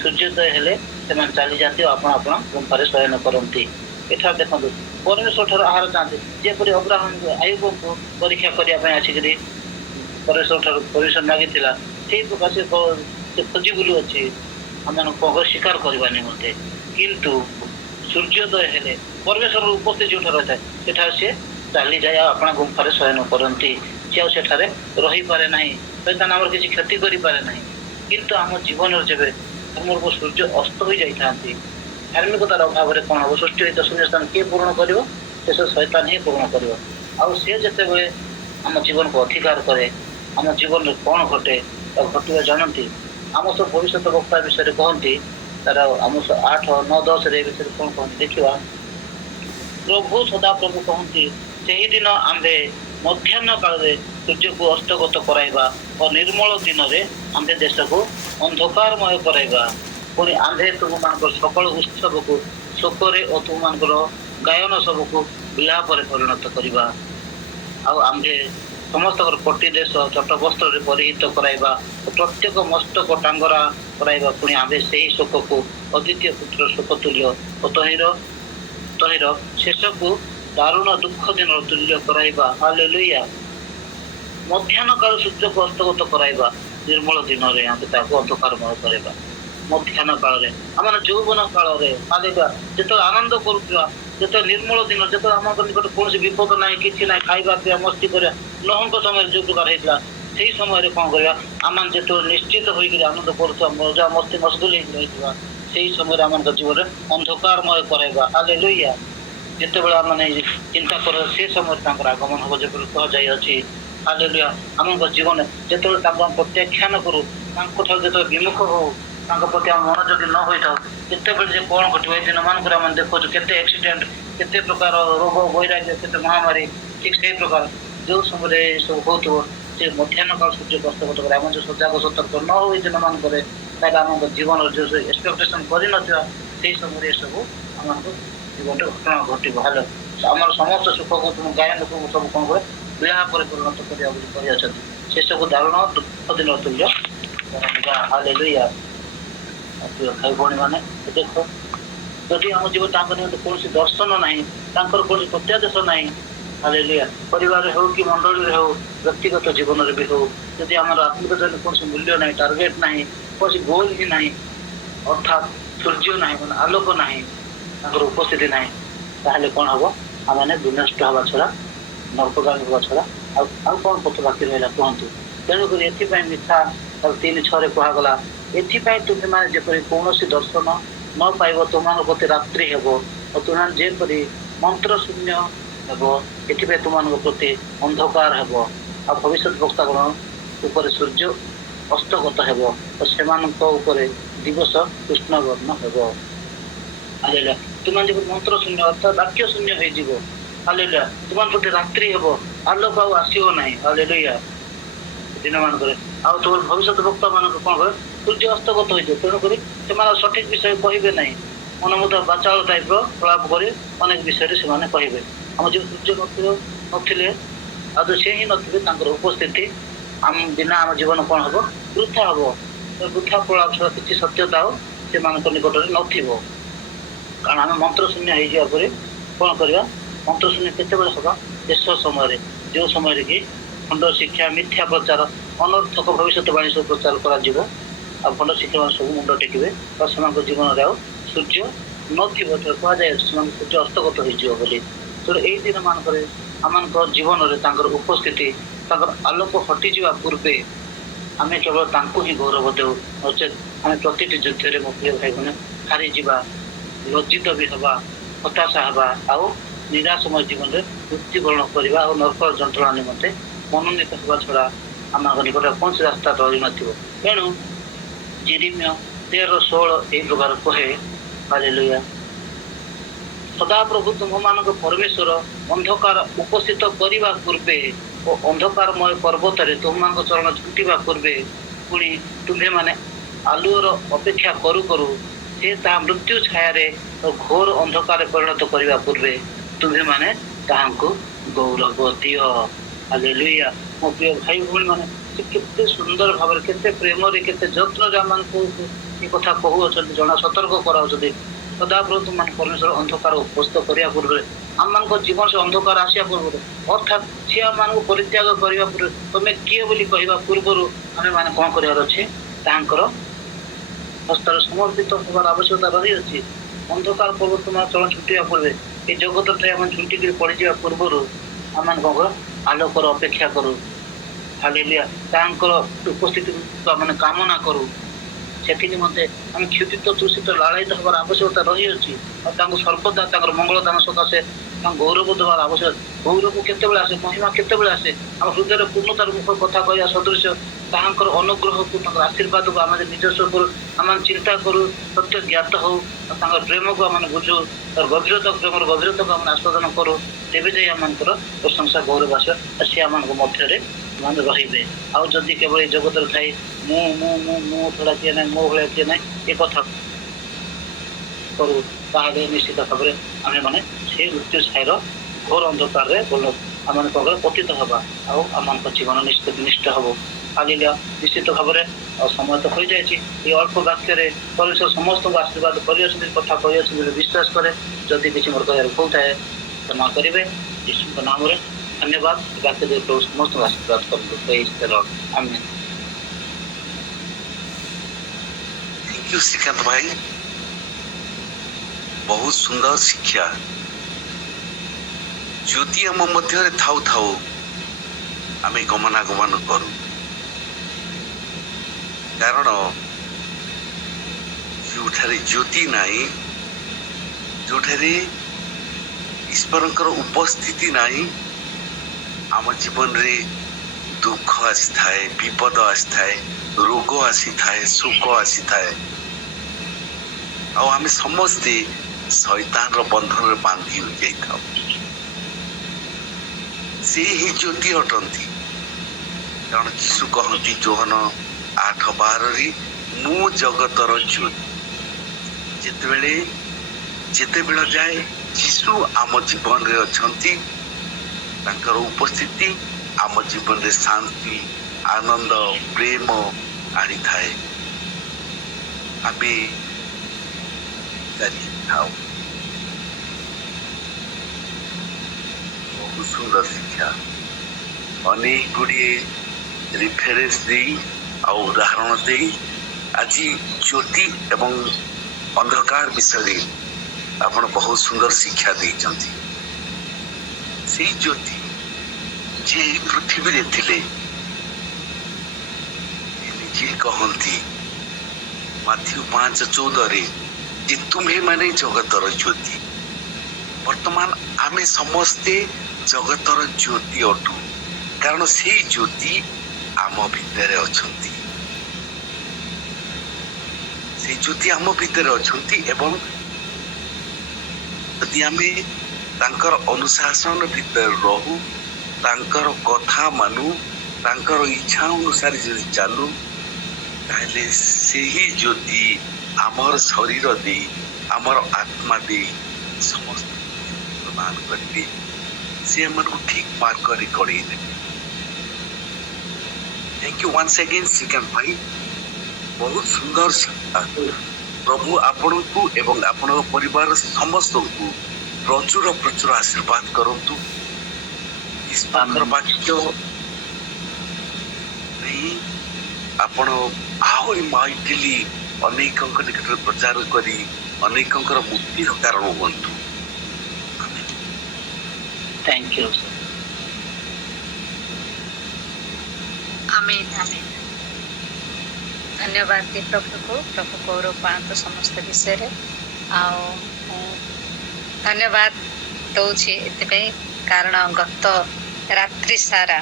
ସୂର୍ଯ୍ୟୋଦୟ ହେଲେ ସେମାନେ ଚାଲିଯାଆନ୍ତି ଓ ଆପଣ ଗୁମ୍ଫାରେ ଶୟନ କରନ୍ତି। ଏଠାରେ ଦେଖନ୍ତୁ, ପରମେଶ୍ୱର ଠାରୁ ଆହାର ଚାହାନ୍ତି। ଯେପରି ଅବ୍ରାହମ ଆୟୁବଙ୍କୁ ପରୀକ୍ଷା କରିବା ପାଇଁ ଆସିକରି ପରମେଶ୍ୱର ଠାରୁ ପରମିଶନ ମାଗିଥିଲା, ସେଇ ପ୍ରକାର ସେ ଖୋଜି ବୁଲୁଅଛି ଆମମାନଙ୍କୁ ସ୍ୱୀକାର କରିବା ନିମନ୍ତେ। କିନ୍ତୁ ସୂର୍ଯ୍ୟୋଦୟ ହେଲେ ପରମେଶ୍ୱରର ଉପସ୍ଥିତି ଯେଉଁଠାରେ ରହିଥାଏ ସେଠାରେ ସେ ଚାଲିଯାଏ ଆଉ ଆପଣ ଗୁମ୍ଫାରେ ଶୟନ କରନ୍ତି। ସେ ଆଉ ସେଠାରେ ରହିପାରେ ନାହିଁ, ଶୈତାନ ଆମର କିଛି କ୍ଷତି କରିପାରେ ନାହିଁ। କିନ୍ତୁ ଆମ ଜୀବନରେ ଯେବେ ଧର୍ମରୂପ ସୂର୍ଯ୍ୟ ଅସ୍ତ ହୋଇଯାଇଥାନ୍ତି, ଧାର୍ମିକତାର ଅଭାବରେ କ'ଣ ହେବ? ସୃଷ୍ଟି ହୋଇଥିବା ଶୂନ୍ୟସ୍ଥାନ କିଏ ପୂରଣ କରିବ? ଶେଷ ଶୈତାନ ହିଁ ପୂରଣ କରିବ। ଆଉ ସେ ଯେତେବେଳେ ଆମ ଜୀବନକୁ ଅଧିକାର କରେ, ଆମ ଜୀବନରେ କ'ଣ ଘଟେ ଆଉ ଘଟିବା ଜାଣନ୍ତି? ଆମ ସବୁ ଭବିଷ୍ୟତ ବକ୍ତା ବିଷୟରେ କହନ୍ତି, ତାର ଆମ 8:9-10 ଏ ବିଷୟରେ କ'ଣ କହନ୍ତି ଦେଖିବା। ପ୍ରଭୁ ସଦାପ୍ରଭୁ କହନ୍ତି, ସେହିଦିନ ଆମ୍ଭେ ମଧ୍ୟାହ୍ନ କାଳରେ ସୂର୍ଯ୍ୟକୁ ଅସ୍ତଗତ କରାଇବା ଓ ନିର୍ମଳ ଦିନରେ ଆମ୍ଭେ ଦେଶକୁ ଅନ୍ଧକାରମୟ କରାଇବା। ପୁଣି ଆମ୍ଭେ ତୁମମାନଙ୍କର ସକଳ ଉତ୍ସବକୁ ଶୋକରେ ଓ ତୁମମାନଙ୍କର ଗାୟନ ସବୁକୁ ବିଳାପରେ ପରିଣତ କରିବା। ଆଉ ଆମ୍ଭେ ସମସ୍ତଙ୍କର କୋଟି ଦେଶ ଚଟ ବସ୍ତ୍ରରେ ପରିହିତ କରାଇବା ଓ ପ୍ରତ୍ୟେକ ମସ୍ତକ ଟାଙ୍ଗରା କରାଇବା। ପୁଣି ଆମ୍ଭେ ସେହି ଶୋକକୁ ଅଦ୍ୱିତୀୟ ପୁତ୍ର ଶୋକ ତୁଲ୍ୟ ଓ ତହିଁର ଶେଷକୁ ଦାରୁଣ ଦୁଃଖ ଦିନର ତୁଲ୍ୟ କରାଇବା। ହାଲେଲୁୟା। ମଧ୍ୟାହ୍ନ କାଳ ସୂର୍ଯ୍ୟକୁ ହସ୍ତଗତ କରାଇବା, ନିର୍ମଳ ଦିନରେ ଆମେ ତାକୁ ଅନ୍ଧକାରମୟ କରାଇବା। ମଧ୍ୟାହ୍ନ କାଳରେ ଆମେ ଯୌବନ କାଳରେ, ହାଲେଲୁୟା, ଯେତେବେଳେ ଆନନ୍ଦ କରୁଥିବା, ଯେତେବେଳେ ନିର୍ମଳ ଦିନ, ଯେତେବେଳେ ଆମ ନିକଟରେ କୌଣସି ବିପଦ ନାହିଁ, କିଛି ନାହିଁ, ଖାଇବା ପିଇବା ମସ୍ତି କରିବା, ନହଙ୍କ ସମୟରେ ଯେଉଁ ପ୍ରକାର ହେଇଥିଲା, ସେଇ ସମୟରେ କ'ଣ କରିବା? ଆମେ ଯେତେବେଳେ ନିଶ୍ଚିତ ହୋଇକରି ଆନନ୍ଦ କରୁଥିବା, ମଜା ମସ୍ତି ମସଗୁଲ ହେଇକି ରହିଥିବା, ସେଇ ସମୟରେ ଆମମାନଙ୍କ ଜୀବନରେ ଅନ୍ଧକାରମୟ କରାଇବା। ହାଲେଲୁୟା। ଯେତେବେଳେ ଆମେ ଚିନ୍ତା କରିବା ସେ ସମୟରେ ତାଙ୍କର ଆଗମନ ହେବ, ଯେପରି କୁହାଯାଇଅଛି। ହାଲେଲୁୟା। ଆମଙ୍କ ଜୀବନ ଯେତେବେଳେ ତାଙ୍କୁ ଆମେ ପ୍ରତ୍ୟାଖ୍ୟାନ କରୁ, ତାଙ୍କଠାରୁ ଯେତେବେଳେ ବିମୁଖ ହଉ, ତାଙ୍କ ପ୍ରତି ଆମ ମନୋଯୋଗୀ ନ ହୋଇଥାଉ, କେତେବେଳେ ଯେ କ'ଣ ଘଟିବ ଏ ଦିନମାନଙ୍କରେ ଆମେ ଦେଖୁଛୁ, କେତେ ଆକ୍ସିଡେଣ୍ଟ, କେତେ ପ୍ରକାର ରୋଗ ବୈରାଗ୍ୟ, କେତେ ମହାମାରୀ। ଠିକ୍ ସେଇ ପ୍ରକାର ଯେଉଁ ସମୟରେ ଏସବୁ ହେଉଥିବ, ସେ ମଧ୍ୟାହ୍ନ କାଳ ସୂର୍ଯ୍ୟ ହସ୍ତଗତ କରି ଆମେ ଯେଉଁ ସଜାଗ ସତର୍କ ନ ହଉ ଏ ଦିନମାନଙ୍କରେ, ତାହେଲେ ଆମ ଜୀବନର ଯେଉଁ ସବୁ ଏକ୍ସପେକ୍ଟେସନ୍ କରିନଥିବା, ସେଇ ସମୟରେ ଏସବୁ ଆମକୁ ଜୀବନରେ ଘଟଣା ଘଟିବ। ହେଲେ ଆମର ସମସ୍ତ ସୁଖକୁ ଗାୟନକୁ ସବୁ କ'ଣ କରେ? ବିଳା ପରେ ପରିଣତ କରିବା ବୋଲି କହିଅଛନ୍ତି। ସେସବୁ ଦାରୁଣ ଦୁଃଖ ଦିନ ତୁଲ୍ୟ। ହାଲେଲୁୟା। ଭାଇ ଭଉଣୀମାନେ ଦେଖ, ଯଦି ଆମ ଜୀବନ ତାଙ୍କ ନିମନ୍ତେ କୌଣସି ଦର୍ଶନ ନାହିଁ, ତାଙ୍କର କୌଣସି ପ୍ରତ୍ୟାଦେଶ ନାହିଁ, ହାଲେଲୁୟା, ପରିବାରରେ ହେଉ କି ମଣ୍ଡଳୀରେ ହେଉ, ବ୍ୟକ୍ତିଗତ ଜୀବନରେ ବି ହେଉ, ଯଦି ଆମର ଆତ୍ମିକ ଜୀବନରେ କୌଣସି ମୂଲ୍ୟ ନାହିଁ, ଟାର୍ଗେଟ୍ ନାହିଁ, କୌଣସି ଗୋଲ୍ ହିଁ ନାହିଁ, ଅର୍ଥାତ୍ ସୂର୍ଯ୍ୟ ନାହିଁ, ମାନେ ଆଲୋକ ନାହିଁ, ତାଙ୍କର ଉପସ୍ଥିତି ନାହିଁ, ତାହେଲେ କ'ଣ ହେବ? ଆମେ ବିନଷ୍ଟ ହେବା ଛଡ଼ା, ନର୍କଗାମୀ ହେବା ଛଡ଼ା ଆଉ କ'ଣ ପଥ ବାକି ରହିଲା କୁହନ୍ତୁ? ତେଣୁକରି ଏଥିପାଇଁ ମିଥ୍ୟା 3:6 କୁହାଗଲା, ଏଥିପାଇଁ ତୁମେମାନେ ଯେପରି କୌଣସି ଦର୍ଶନ ନ ପାଇବ, ତୁମମାନଙ୍କ ପ୍ରତି ରାତ୍ରି ହେବ ଓ ତୁମେ ଯେପରି ମନ୍ତ୍ର ଶୂନ୍ୟ ହେବ, ଏଥିପାଇଁ ତୁମମାନଙ୍କ ପ୍ରତି ଅନ୍ଧକାର ହେବ। ଆଉ ଭବିଷ୍ୟତ ବକ୍ତା କ'ଣ ଉପରେ ସୂର୍ଯ୍ୟ ଅସ୍ତଗତ ହେବ ଓ ସେମାନଙ୍କ ଉପରେ ଦିବସ କୃଷ୍ଣବର୍ଣ୍ଣ ହେବ। ହାଲେଲୁୟା। ତୁମମାନେ ଯେବେ ମନ୍ତ୍ର ଶୂନ୍ୟ ଅର୍ଥାତ ବାକ୍ୟ ଶୂନ୍ୟ ହେଇଯିବ, ହାଲେଲୁୟା, ତୁମମାନଙ୍କ ପ୍ରତି ରାତ୍ରି ହେବ, ଆଲୋକ ଆଉ ଆସିବ ନାହିଁ। ହାଲେଲୁୟା। ଦିନ ମାନଙ୍କରେ ଆଉ ତୁମ ଭବିଷ୍ୟତ ବକ୍ତା ମାନଙ୍କୁ କଣ କରେ, ସୂର୍ଯ୍ୟ ଅସ୍ତଗତ ହେଇଯିବ, ତେଣୁକରି ସେମାନେ ସଠିକ ବିଷୟ କହିବେ ନାହିଁ। ମନମୁଗ୍ଧ ବାଚାଳ ଟାଇପର ପ୍ରଳାପ କରି ଅନେକ ବିଷୟରେ ସେମାନେ କହିବେ। ଆମ ଯେଉଁ ସୂର୍ଯ୍ୟ ନଥିଲେ ଆଉ ସେ ହିଁ ନଥିବେ, ତାଙ୍କର ଉପସ୍ଥିତି ଆମ ବିନା ଆମ ଜୀବନ କଣ ହବ, ବୃଥା ହବ। ବୃଥା ପ୍ରଳାପ କିଛି ସତ୍ୟତା ଆଉ ସେମାନଙ୍କ ନିକଟରେ ନଥିବ। କାରଣ ଆମେ ମନ୍ତ୍ର ଶୂନ୍ୟ ହେଇଯିବା ପରେ କଣ କରିବା, ମନ୍ତ୍ର ଶୂନ୍ୟ କେତେବେଳେ ହବା, ଶେଷ ସମୟରେ, ଯେଉଁ ସମୟରେ କି ଖଣ୍ଡ ଶିକ୍ଷା, ମିଥ୍ୟା ପ୍ରଚାର, ଅନର୍ଥକ ଭବିଷ୍ୟତବାଣୀ ସବୁ ପ୍ରଚାର କରାଯିବ। ଆଉ ଖଣ୍ଡ ଶିକ୍ଷା ମାନେ ସବୁ ମୁଣ୍ଡ ଟେକିବେ ବା ସେମାନଙ୍କ ଜୀବନରେ ଆଉ ସୂର୍ଯ୍ୟ ନଥିବ। କୁହାଯାଏ ସେମାନଙ୍କ ସୂର୍ଯ୍ୟ ଅସ୍ତଗତ ହେଇଯିବ ବୋଲି। ତେଣୁ ଏଇ ଦିନ ମାନଙ୍କରେ ଆମମାନଙ୍କ ଜୀବନରେ ତାଙ୍କର ଉପସ୍ଥିତି, ତାଙ୍କର ଆଲୋକ ହଟିଯିବା ପୂର୍ବେ ଆମେ କେବଳ ତାଙ୍କୁ ହିଁ ଗୌରବ ଦେଉ। ନଚେତ୍ ଆମେ ପ୍ରତିଟି ଯୁଦ୍ଧରେ ମୋ ପ୍ରିୟ ଭାଇ ଭଉଣୀ ହାରିଯିବା, ଲଜ୍ଜିତ ବି ହେବା, ହତାଶା ହେବା ଆଉ ନିରାଶମୟ ଜୀବନରେ ମୃତ୍ୟୁବରଣ କରିବା ଆଉ ନରକ ଯନ୍ତ୍ରଣା ନିମନ୍ତେ ମନୋନୀତ ହେବା ଛଡ଼ା ଆମମାନଙ୍କ ନିକଟରେ କୌଣସି ରାସ୍ତା ରହିନଥିବ। ତେଣୁ ଯେରେମିୟା 13:16 ଏହି ପ୍ରକାର କହେ, ହାଲେଲୁୟା। ସଦାପ୍ରଭୁ ତୁମମାନଙ୍କ ପରମେଶ୍ୱର ଅନ୍ଧକାର ଉପସ୍ଥିତ କରିବା ପୂର୍ବେ ଓ ଅନ୍ଧକାରମୟ ପର୍ବତରେ ତୁମମାନଙ୍କ ଚରଣ ଝୁଣ୍ଟିବା ପୂର୍ବେ, ପୁଣି ତୁମ୍ଭେମାନେ ଆଲୁଅର ଅପେକ୍ଷା କରୁ କରୁ ସେ ତାହା ମୃତ୍ୟୁ ଛାୟାରେ ଓ ଘୋର ଅନ୍ଧକାରରେ ପରିଣତ କରିବା ପୂର୍ବେ ତୁମ୍ଭେମାନେ ତାହାଙ୍କୁ ଗୌରବ ଦିଅ। ହାଲେଲୁୟା। ମୋ ପ୍ରିୟ ଭାଇ ଭଉଣୀ ମାନେ, ସେ କେତେ ସୁନ୍ଦର ଭାବରେ, କେତେ ପ୍ରେମରେ, କେତେ ଯତ୍ନରେ ଆମମାନଙ୍କୁ ଏ କଥା କହୁଅଛନ୍ତି, ଜଣା ସତର୍କ କରାଉଛନ୍ତି। ସଦାପ୍ରଭୁ ତୁମମାନେ ପରମେଶ୍ୱର ଅନ୍ଧକାର ଉପସ୍ଥିତ କରିବା ପୂର୍ବରେ, ଆମମାନଙ୍କ ଜୀବନ ସେ ଅନ୍ଧକାର ଆସିବା ପୂର୍ବରୁ, ଅର୍ଥାତ୍ ସେ ଆମମାନଙ୍କୁ ପରିତ୍ୟାଗ କରିବା ପୂର୍ବରୁ, ତମେ କିଏ ବୋଲି କହିବା ପୂର୍ବରୁ ଆମେ ମାନେ କଣ କରିବାର ଅଛି, ତାହାଙ୍କର ହସ୍ତରେ ସମର୍ପିତ ହେବାର ଆବଶ୍ୟକତା ରହିଅଛି। ଅନ୍ଧକାର ପର୍ବତ ଚରଣ ଛୁଟିବା ପୂର୍ବେ, ଏ ଜଗତ ଠାଇ ଆମେ ଝୁଣ୍ଟିକିରି ପଡ଼ିଯିବା ପୂର୍ବରୁ ଆମେ କଣ କରୁ, ଆଲୋକର ଅପେକ୍ଷା କରୁ। ହାଲେଲୁୟା। ତାଙ୍କର ଉପସ୍ଥିତିକୁ ଆମେ କାମନା କରୁ। ସେଥି ନିମନ୍ତେ ଆମେ କ୍ଷୁଧିତ ତୃଷିତ ଲାଳାୟିତ ହେବାର ଆବଶ୍ୟକତା ରହିଅଛି। ଆଉ ତାଙ୍କୁ ସର୍ବଦା ତାଙ୍କର ମଙ୍ଗଳଦାନ ସକାଶେ ତାଙ୍କୁ ଗୌରବ ଦେବାର ଆବଶ୍ୟକ। ଗୌରବ କେତେବେଳେ ଆସେ, ମହିମା କେତେବେଳେ ଆସେ, ଆମ ହୃଦୟରେ ପୂର୍ଣ୍ଣତାର ମୁଖ କଥା କହିବା ସଦୃଶ୍ୟ ତାହାଙ୍କର ଅନୁଗ୍ରହକୁ, ତାଙ୍କର ଆଶୀର୍ବାଦକୁ ଆମେ ନିଜସ୍ୱ କରୁ, ଆମେ ଚିନ୍ତା କରୁ, ସତ୍ୟ ଜ୍ଞାତ ହଉ, ତାଙ୍କର ପ୍ରେମକୁ ଆମେ ବୁଝୁ, ତାର ଗଭୀରତା, ପ୍ରେମର ଗଭୀରତାକୁ ଆମେ ଆସ୍ୱାଦନ କରୁ, ତେବେ ଯାଇ ଆମମାନଙ୍କର ପ୍ରଶଂସା ଗୌରବ ଆସିବ। ସେ ଆମମାନଙ୍କ ମଧ୍ୟରେ ମାନେ ରହିବେ। ଆଉ ଯଦି କେବଳ ଏ ଜଗତରେ ଥାଇ ମୁଁ ଛଡ଼ା କିଏ ନାହିଁ, ମୋ ଭଳିଆ କିଏ ନାହିଁ, ଏ କଥା କରୁ, ତାହେଲେ ନିଶ୍ଚିତ ଭାବରେ ଆମେ ମାନେ ସେ ମୃତ୍ୟୁ ଛାଇର ଘୋର ଅନ୍ଧକାରରେ ଆମେ କଣ ପତିତ ହେବା ଆଉ ଆମମାନଙ୍କ ଜୀବନ ନିଷ୍ଠ ହବ। ହାଲେଲୁୟା। ନିଶ୍ଚିତ ଭାବରେ ଆଉ ସମୟ ତ ହୋଇଯାଇଛି। ଏ ଅଳ୍ପ ବାକ୍ୟରେ ପରମେଶ୍ୱର ସମସ୍ତଙ୍କୁ ଆଶୀର୍ବାଦ କରିଅଛନ୍ତି, କଥା କହିଅଛନ୍ତି ବୋଲି ବିଶ୍ୱାସ କରେ। ଯଦି କିଛି ମୋର କହିବାର ଭୁଲ ଥାଏ କ୍ଷମା କରିବେ। ଯୀଶୁଙ୍କ ନାମରେ ଧନ୍ୟବାଦ। ବାକ୍ୟ ଦେଇ ପ୍ରଭୁ ସମସ୍ତଙ୍କୁ ଆଶୀର୍ବାଦ କରନ୍ତୁ। Praise the Lord. Amen. Thank you Shrikant भाई, बहुत सुंदर शिक्षा। ज्योति आम मध्य थाउ थाउ आम गमनागमन करूँ, कारण जो ज्योति नाई, जो ईश्वर उपस्थिति नाई, आम जीवन रे दुख आसी थाए, विपद आसी थाए, रोग आसी थाए, सुख आसी थाए, आम समस्ते शैतान बंधन में बांधी हो जाता। से ही ज्योति अटंती, कारण यीशु कहती जोहन 8:12 मु जगतर ज्योति। जेतेबेले जाए यीशु आम जीवन रे अछंती, तांकर उपस्थिति आम जीवन रे शांति, आनंद, प्रेम आनी थाए। आमे बहुत सुंदर शिक्षा, अनेक गुड़िए रिफरेन्स दे उदाहरण दे आज ज्योति एवं अंधकार विषय आप बहुत सुंदर शिक्षा देइछंती। से ज्योति जे पृथ्वी रे थिले, निजे कहती माथ्यू 5:14 जे तुम्हें माने जगतर ज्योति। वर्तमान आमे समस्ते जगतर ज्योति अटू, कारण से ज्योति आम ଆମ ଭିତରେ ଅଛନ୍ତି। ସେଇ ଜ୍ୟୋତି ଆମ ଭିତରେ ଅଛନ୍ତି ଏବଂ ଯଦି ଆମେ ତାଙ୍କର ଅନୁଶାସନ ଭିତରେ ରହୁ, ତାଙ୍କର କଥା ମାନୁ, ତାଙ୍କର ଇଚ୍ଛା ଅନୁସାରେ ଯଦି ଚାଲୁ, ତାହେଲେ ସେହି ଜ୍ୟୋତି ଆମର ଶରୀର ଦେଇ, ଆମର ଆତ୍ମା ଦେଇ ସମସ୍ତଙ୍କୁ ପ୍ରଦାନ କରିବେ। ସେ ଏମାନଙ୍କୁ ଠିକ ମାର୍ଗରେ କଢେଇ ଦେବେ। Thank you once again Srikanth ଭାଇ, ବହୁତ ସୁନ୍ଦର ଶିକ୍ଷା। ପ୍ରଭୁ ଆପଣଙ୍କୁ ଏବଂ ଆପଣଙ୍କ ପରିବାର ସମସ୍ତଙ୍କୁ ପ୍ରଚୁର ପ୍ରଚୁର ଆଶୀର୍ବାଦ କରନ୍ତୁ। ଈଶ୍ୱରଙ୍କର ବାକ୍ୟ ନେଇ ଆପଣ ଆହୁରି ମାଇଟିଲି ଅନେକଙ୍କ ନିକଟରେ ପ୍ରଚାର କରି ଅନେକଙ୍କର ମୁକ୍ତିର କାରଣ ହୁଅନ୍ତୁ। Thank you sir. आमीन आमीन। धन्यवाद दी प्रभु को, प्रभु गौरव पातु समस्त विषय रे। आओ धन्यवाद दौछि एतिपई कारण गत रात्रि सारा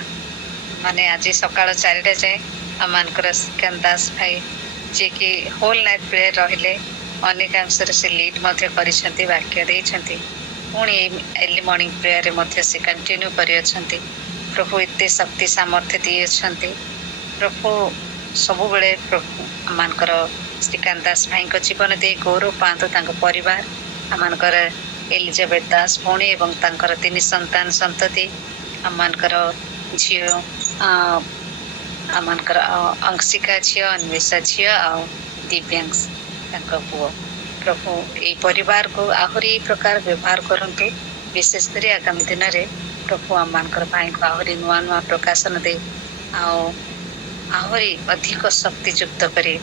माने आज सकाळ 4टा जाए आमानकर श्रीकांत दास भाई जे कि होल नाइट प्रेयर रहिले, अनेकांश से लीड मध्य करिसंती, वाक्य देइछंती, पुणी अर्ली मॉर्निंग प्रेयर मध्य से कंटिन्यू करि अछंती। प्रभु एते शक्ति सामर्थ्य दिए छंती। प्रभु सबु बेले प्रभु आमानकर श्रीकांत दास भाई जीवन दे गौरव पातु, तांको परिवार आमानकर एलिजाबेथ दास भौणी एवं तांकर 3 संतान संतति, आमानकर झियो आमानकर अंशिका झियो, अन्वेषा झियो आ दिव्यांश तांको पुओ। प्रभु ये परिवार को आहुरी प्रकार व्यवहार करंतु। विशेष करी आगामी दिन रे प्रभु आमानकर भाई को आहुरी नुआ नुआ प्रकाशन दे आहुरी अधिक शक्तियुक्त करे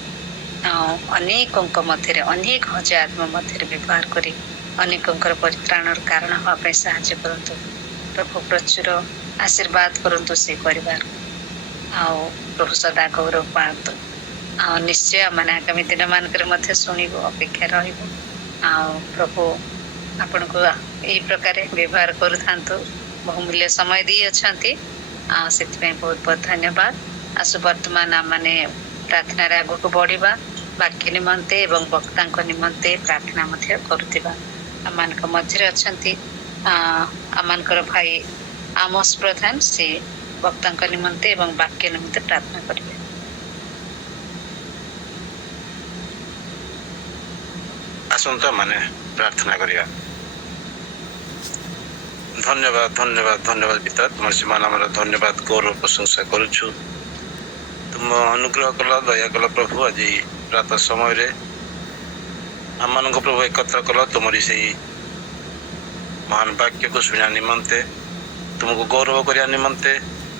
अनेकଙ୍କ ମଧ୍ୟରେ ଅନେକ ହଜାର ଆତ୍ମା ମଧ୍ୟରେ ବ୍ୟବହାର କରି ଅନେକଙ୍କର ପରିତ୍ରାଣର କାରଣ ହେବା ପାଇଁ ସାହାଯ୍ୟ କରନ୍ତୁ। ପ୍ରଭୁ ପ୍ରଚୁର ଆଶୀର୍ବାଦ କରନ୍ତୁ ସେ ପରିବାର। ଆଉ ପ୍ରଭୁ ସଦା ଗୌରବ ପାଆନ୍ତୁ। ଆଉ ନିଶ୍ଚୟ ମାନେ ଆଗାମୀ ଦିନମାନଙ୍କରେ ମଧ୍ୟ ଶୁଣିବୁ, ଅପେକ୍ଷା ରହିବୁ। ଆଉ ପ୍ରଭୁ ଆପଣଙ୍କୁ ଏହି ପ୍ରକାର ବ୍ୟବହାର କରୁଥାନ୍ତୁ। ବହୁମୂଲ୍ୟ ସମୟ ଦେଇ ଅଛନ୍ତି, ଆଉ ସେଥିପାଇଁ ବହୁତ ବହୁତ ଧନ୍ୟବାଦ। ଆସୁ ବର୍ତ୍ତମାନ ଆମମାନେ ପ୍ରାର୍ଥନାରେ ଆଗକୁ ବଢ଼ିବା, ବାକ୍ୟ ନିମନ୍ତେ ଏବଂ ବକ୍ତାଙ୍କ ନିମନ୍ତେ ପ୍ରାର୍ଥନା ମଧ୍ୟ କରୁଥିବା। ଆମମାନଙ୍କ ମଧ୍ୟରେ ଅଛନ୍ତି ଆମମାନଙ୍କର ଭାଇ ଆମୋସ ପ୍ରଧାନ, ସେ ବକ୍ତାଙ୍କ ନିମନ୍ତେ ଏବଂ ବାକ୍ୟ ନିମନ୍ତେ ପ୍ରାର୍ଥନା କରିବେ। ଆସନ୍ତୁ ମାନେ ପ୍ରାର୍ଥନା କରିବା। ଧନ୍ୟବାଦ ଧନ୍ୟବାଦ ଧନ୍ୟବାଦ ପିତା, ତୁମ ସୀମା ନାମରେ ଧନ୍ୟବାଦ ଗୌରବ ପ୍ରଶଂସା କରୁଛୁ। ତୁମ ଅନୁଗ୍ରହ କଲ, ଦୟା କଲ ପ୍ରଭୁ। ଆଜି ପ୍ରାତଃ ସମୟରେ ଆମମାନଙ୍କ ପ୍ରଭୁ ଏକତ୍ର କଲ ତୁମରି ସେଇ ମହାନ ବାକ୍ୟକୁ ଶୁଣିବା ନିମନ୍ତେ, ତୁମକୁ ଗୌରବ କରିବା ନିମନ୍ତେ।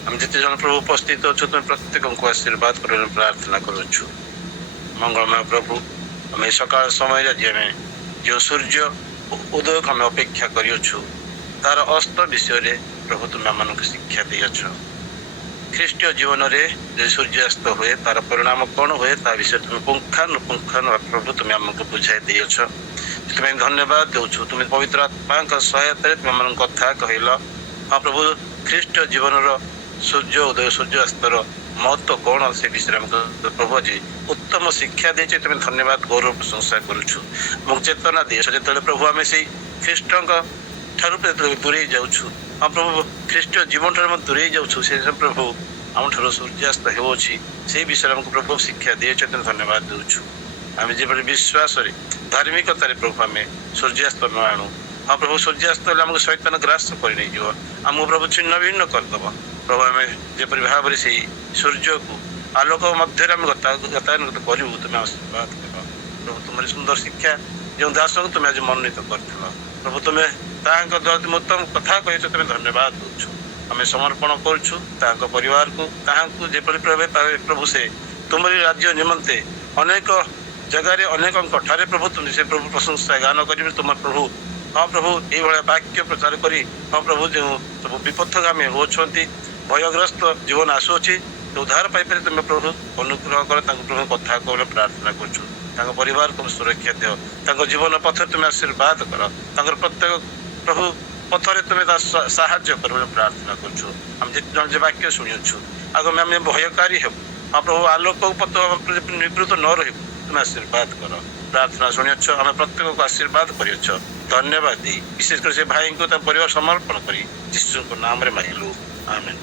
ଆମେ ଯେତେ ଜଣ ପ୍ରଭୁ ଉପସ୍ଥିତ ଅଛୁ, ତୁମେ ପ୍ରତ୍ୟେକଙ୍କୁ ଆଶୀର୍ବାଦ କରିବା ପ୍ରାର୍ଥନା କରୁଛୁ। ମଙ୍ଗଳମୟ ପ୍ରଭୁ, ଆମେ ସକାଳ ସମୟରେ ଆଜି ଆମେ ଯେଉଁ ସୂର୍ଯ୍ୟ ଉଦୟକୁ ଆମେ ଅପେକ୍ଷା କରିଅଛୁ, ତାର ଅସ୍ତ ବିଷୟରେ ପ୍ରଭୁ ତୁମେ ଆମମାନଙ୍କୁ ଶିକ୍ଷା ଦେଇଅଛ। ଖ୍ରୀଷ୍ଟୀୟ ଜୀବନରେ ଯଦି ସୂର୍ଯ୍ୟାସ୍ତ ହୁଏ ତାର ପରିଣାମ କ'ଣ ହୁଏ ତା ବିଷୟରେ ତୁମେ ପୁଙ୍ଖାନୁପୁଙ୍ଖାନୁ ପ୍ରଭୁ ତୁମେ ଆମକୁ ବୁଝାଇ ଦେଇଅଛ। ସେଥିପାଇଁ ଧନ୍ୟବାଦ ଦେଉଛୁ। ତୁମେ ପବିତ୍ର ଆତ୍ମାଙ୍କ ସହାୟତାରେ ତୁମେ ଆମମାନଙ୍କ କଥା କହିଲ। ହଁ ପ୍ରଭୁ, ଖ୍ରୀଷ୍ଟୀୟ ଜୀବନର ସୂର୍ଯ୍ୟ ଉଦୟ ସୂର୍ଯ୍ୟାସ୍ତର ମହତ୍ଵ କ'ଣ ସେ ବିଷୟରେ ଆମକୁ ପ୍ରଭୁ ଆଜି ଉତ୍ତମ ଶିକ୍ଷା ଦେଇଛ। ତୁମେ ଧନ୍ୟବାଦ ଗୌରବ ପ୍ରଶଂସା କରୁଛୁ ଏବଂ ଚେତନା ଦେଇଛ। ଯେତେବେଳେ ପ୍ରଭୁ ଆମେ ସେଇ ଖ୍ରୀଷ୍ଟଙ୍କ ଠାରୁ ଯେତେବେଳେ ଦୂରେଇ ଯାଉଛୁ, ହଁ ପ୍ରଭୁ ଖ୍ରୀଷ୍ଟୀୟ ଜୀବନଠାରୁ ଆମେ ଦୂରେଇ ଯାଉଛୁ, ସେ ପ୍ରଭୁ ଆମଠାରୁ ସୂର୍ଯ୍ୟାସ୍ତ ହେଉଅଛି, ସେଇ ବିଷୟରେ ଆମକୁ ପ୍ରଭୁ ଶିକ୍ଷା ଦେଇଛ। ତେଣୁ ଧନ୍ୟବାଦ ଦେଉଛୁ। ଆମେ ଯେଭଳି ବିଶ୍ୱାସରେ ଧାର୍ମିକତାରେ ପ୍ରଭୁ ଆମେ ସୂର୍ଯ୍ୟାସ୍ତ ନ ଆଣୁ, ହଁ ପ୍ରଭୁ ସୂର୍ଯ୍ୟାସ୍ତ ହେଲେ ଆମକୁ ଶୈତାନ ଗ୍ରାସ କରି ନେଇଯିବ, ଆମକୁ ପ୍ରଭୁ ଛିନ୍ନ ଭିନ୍ନ କରିଦେବ। ପ୍ରଭୁ ଆମେ ଯେପରି ଭାବରେ ସେଇ ସୂର୍ଯ୍ୟକୁ ଆଲୋକ ମଧ୍ୟରେ ଆମେ ଗତାୟନ କରିବୁ, ତୁମେ ଆଶୀର୍ବାଦ କର। ପ୍ରଭୁ ତୁମର ସୁନ୍ଦର ଶିକ୍ଷା ଯେଉଁ ଦାସଙ୍କୁ ତୁମେ ଆଜି ମନୋନୀତ କରିଥିଲ, ପ୍ରଭୁ ତୁମେ ତାହାଙ୍କ ଦ୍ୱାରା ତୁମେ ଉତ୍ତମ କଥା କହିଛ, ତୁମେ ଧନ୍ୟବାଦ ଦେଉଛୁ। ଆମେ ସମର୍ପଣ କରୁଛୁ ତାହାଙ୍କ ପରିବାରକୁ, ତାହାଙ୍କୁ ଯେପରି ପ୍ରଭୁ ସେ ତୁମରି ରାଜ୍ୟ ନିମନ୍ତେ ଅନେକ ଜାଗାରେ ଅନେକଙ୍କ ଠାରେ ପ୍ରଭୁ ତୁମେ ସେ ପ୍ରଭୁ ପ୍ରଶଂସା ଗାନ କରିବେ। ତୁମ ପ୍ରଭୁ ହଁ ପ୍ରଭୁ ଏଇଭଳିଆ ବାକ୍ୟ ପ୍ରଚାର କରି ହଁ ପ୍ରଭୁ ଯେଉଁ ସବୁ ବିପଥଗାମୀ ହେଉଛନ୍ତି, ଭୟଗ୍ରସ୍ତ ଜୀବନ ଆସୁଅଛି, ଉଦ୍ଧାର ପାଇପାରେ ତୁମେ ପ୍ରଭୁ ଅନୁଗ୍ରହ କର। ତାଙ୍କୁ ପ୍ରଭୁ କଥା କହିଲେ ପ୍ରାର୍ଥନା କରୁଛୁ। ତାଙ୍କ ପରିବାରକୁ ସୁରକ୍ଷା ଦିଅ, ତାଙ୍କ ଜୀବନ ପଥରେ ତୁମେ ଆଶୀର୍ବାଦ କର, ତାଙ୍କର ପ୍ରତ୍ୟେକ ପ୍ରଭୁ ପଥରେ ତୁମେ ତା ସାହାଯ୍ୟ କର ବୋଲି ପ୍ରାର୍ଥନା କରୁଛୁ। ଆମେ ଯେତେ ଜଣ ଯେ ବାକ୍ୟ ଶୁଣିଅଛୁ, ଆଗକୁ ଆମେ ଭୟକାରୀ ହେବୁ। ହଁ ପ୍ରଭୁ ଆଲୋକ ପଥ ନିବୃତ ନ ରହିବୁ ତୁମେ ଆଶୀର୍ବାଦ କର। ପ୍ରାର୍ଥନା ଶୁଣିଅଛ, ଆମେ ପ୍ରତ୍ୟେକକୁ ଆଶୀର୍ବାଦ କରିଅଛ। ଧନ୍ୟବାଦ ଦେଇ ବିଶେଷ କରି ସେ ଭାଇଙ୍କୁ ତା ପରିବାର ସମର୍ପଣ କରି ଯୀଶୁଙ୍କ ନାମରେ ମାଗିଲୁ, ଆମେନ୍।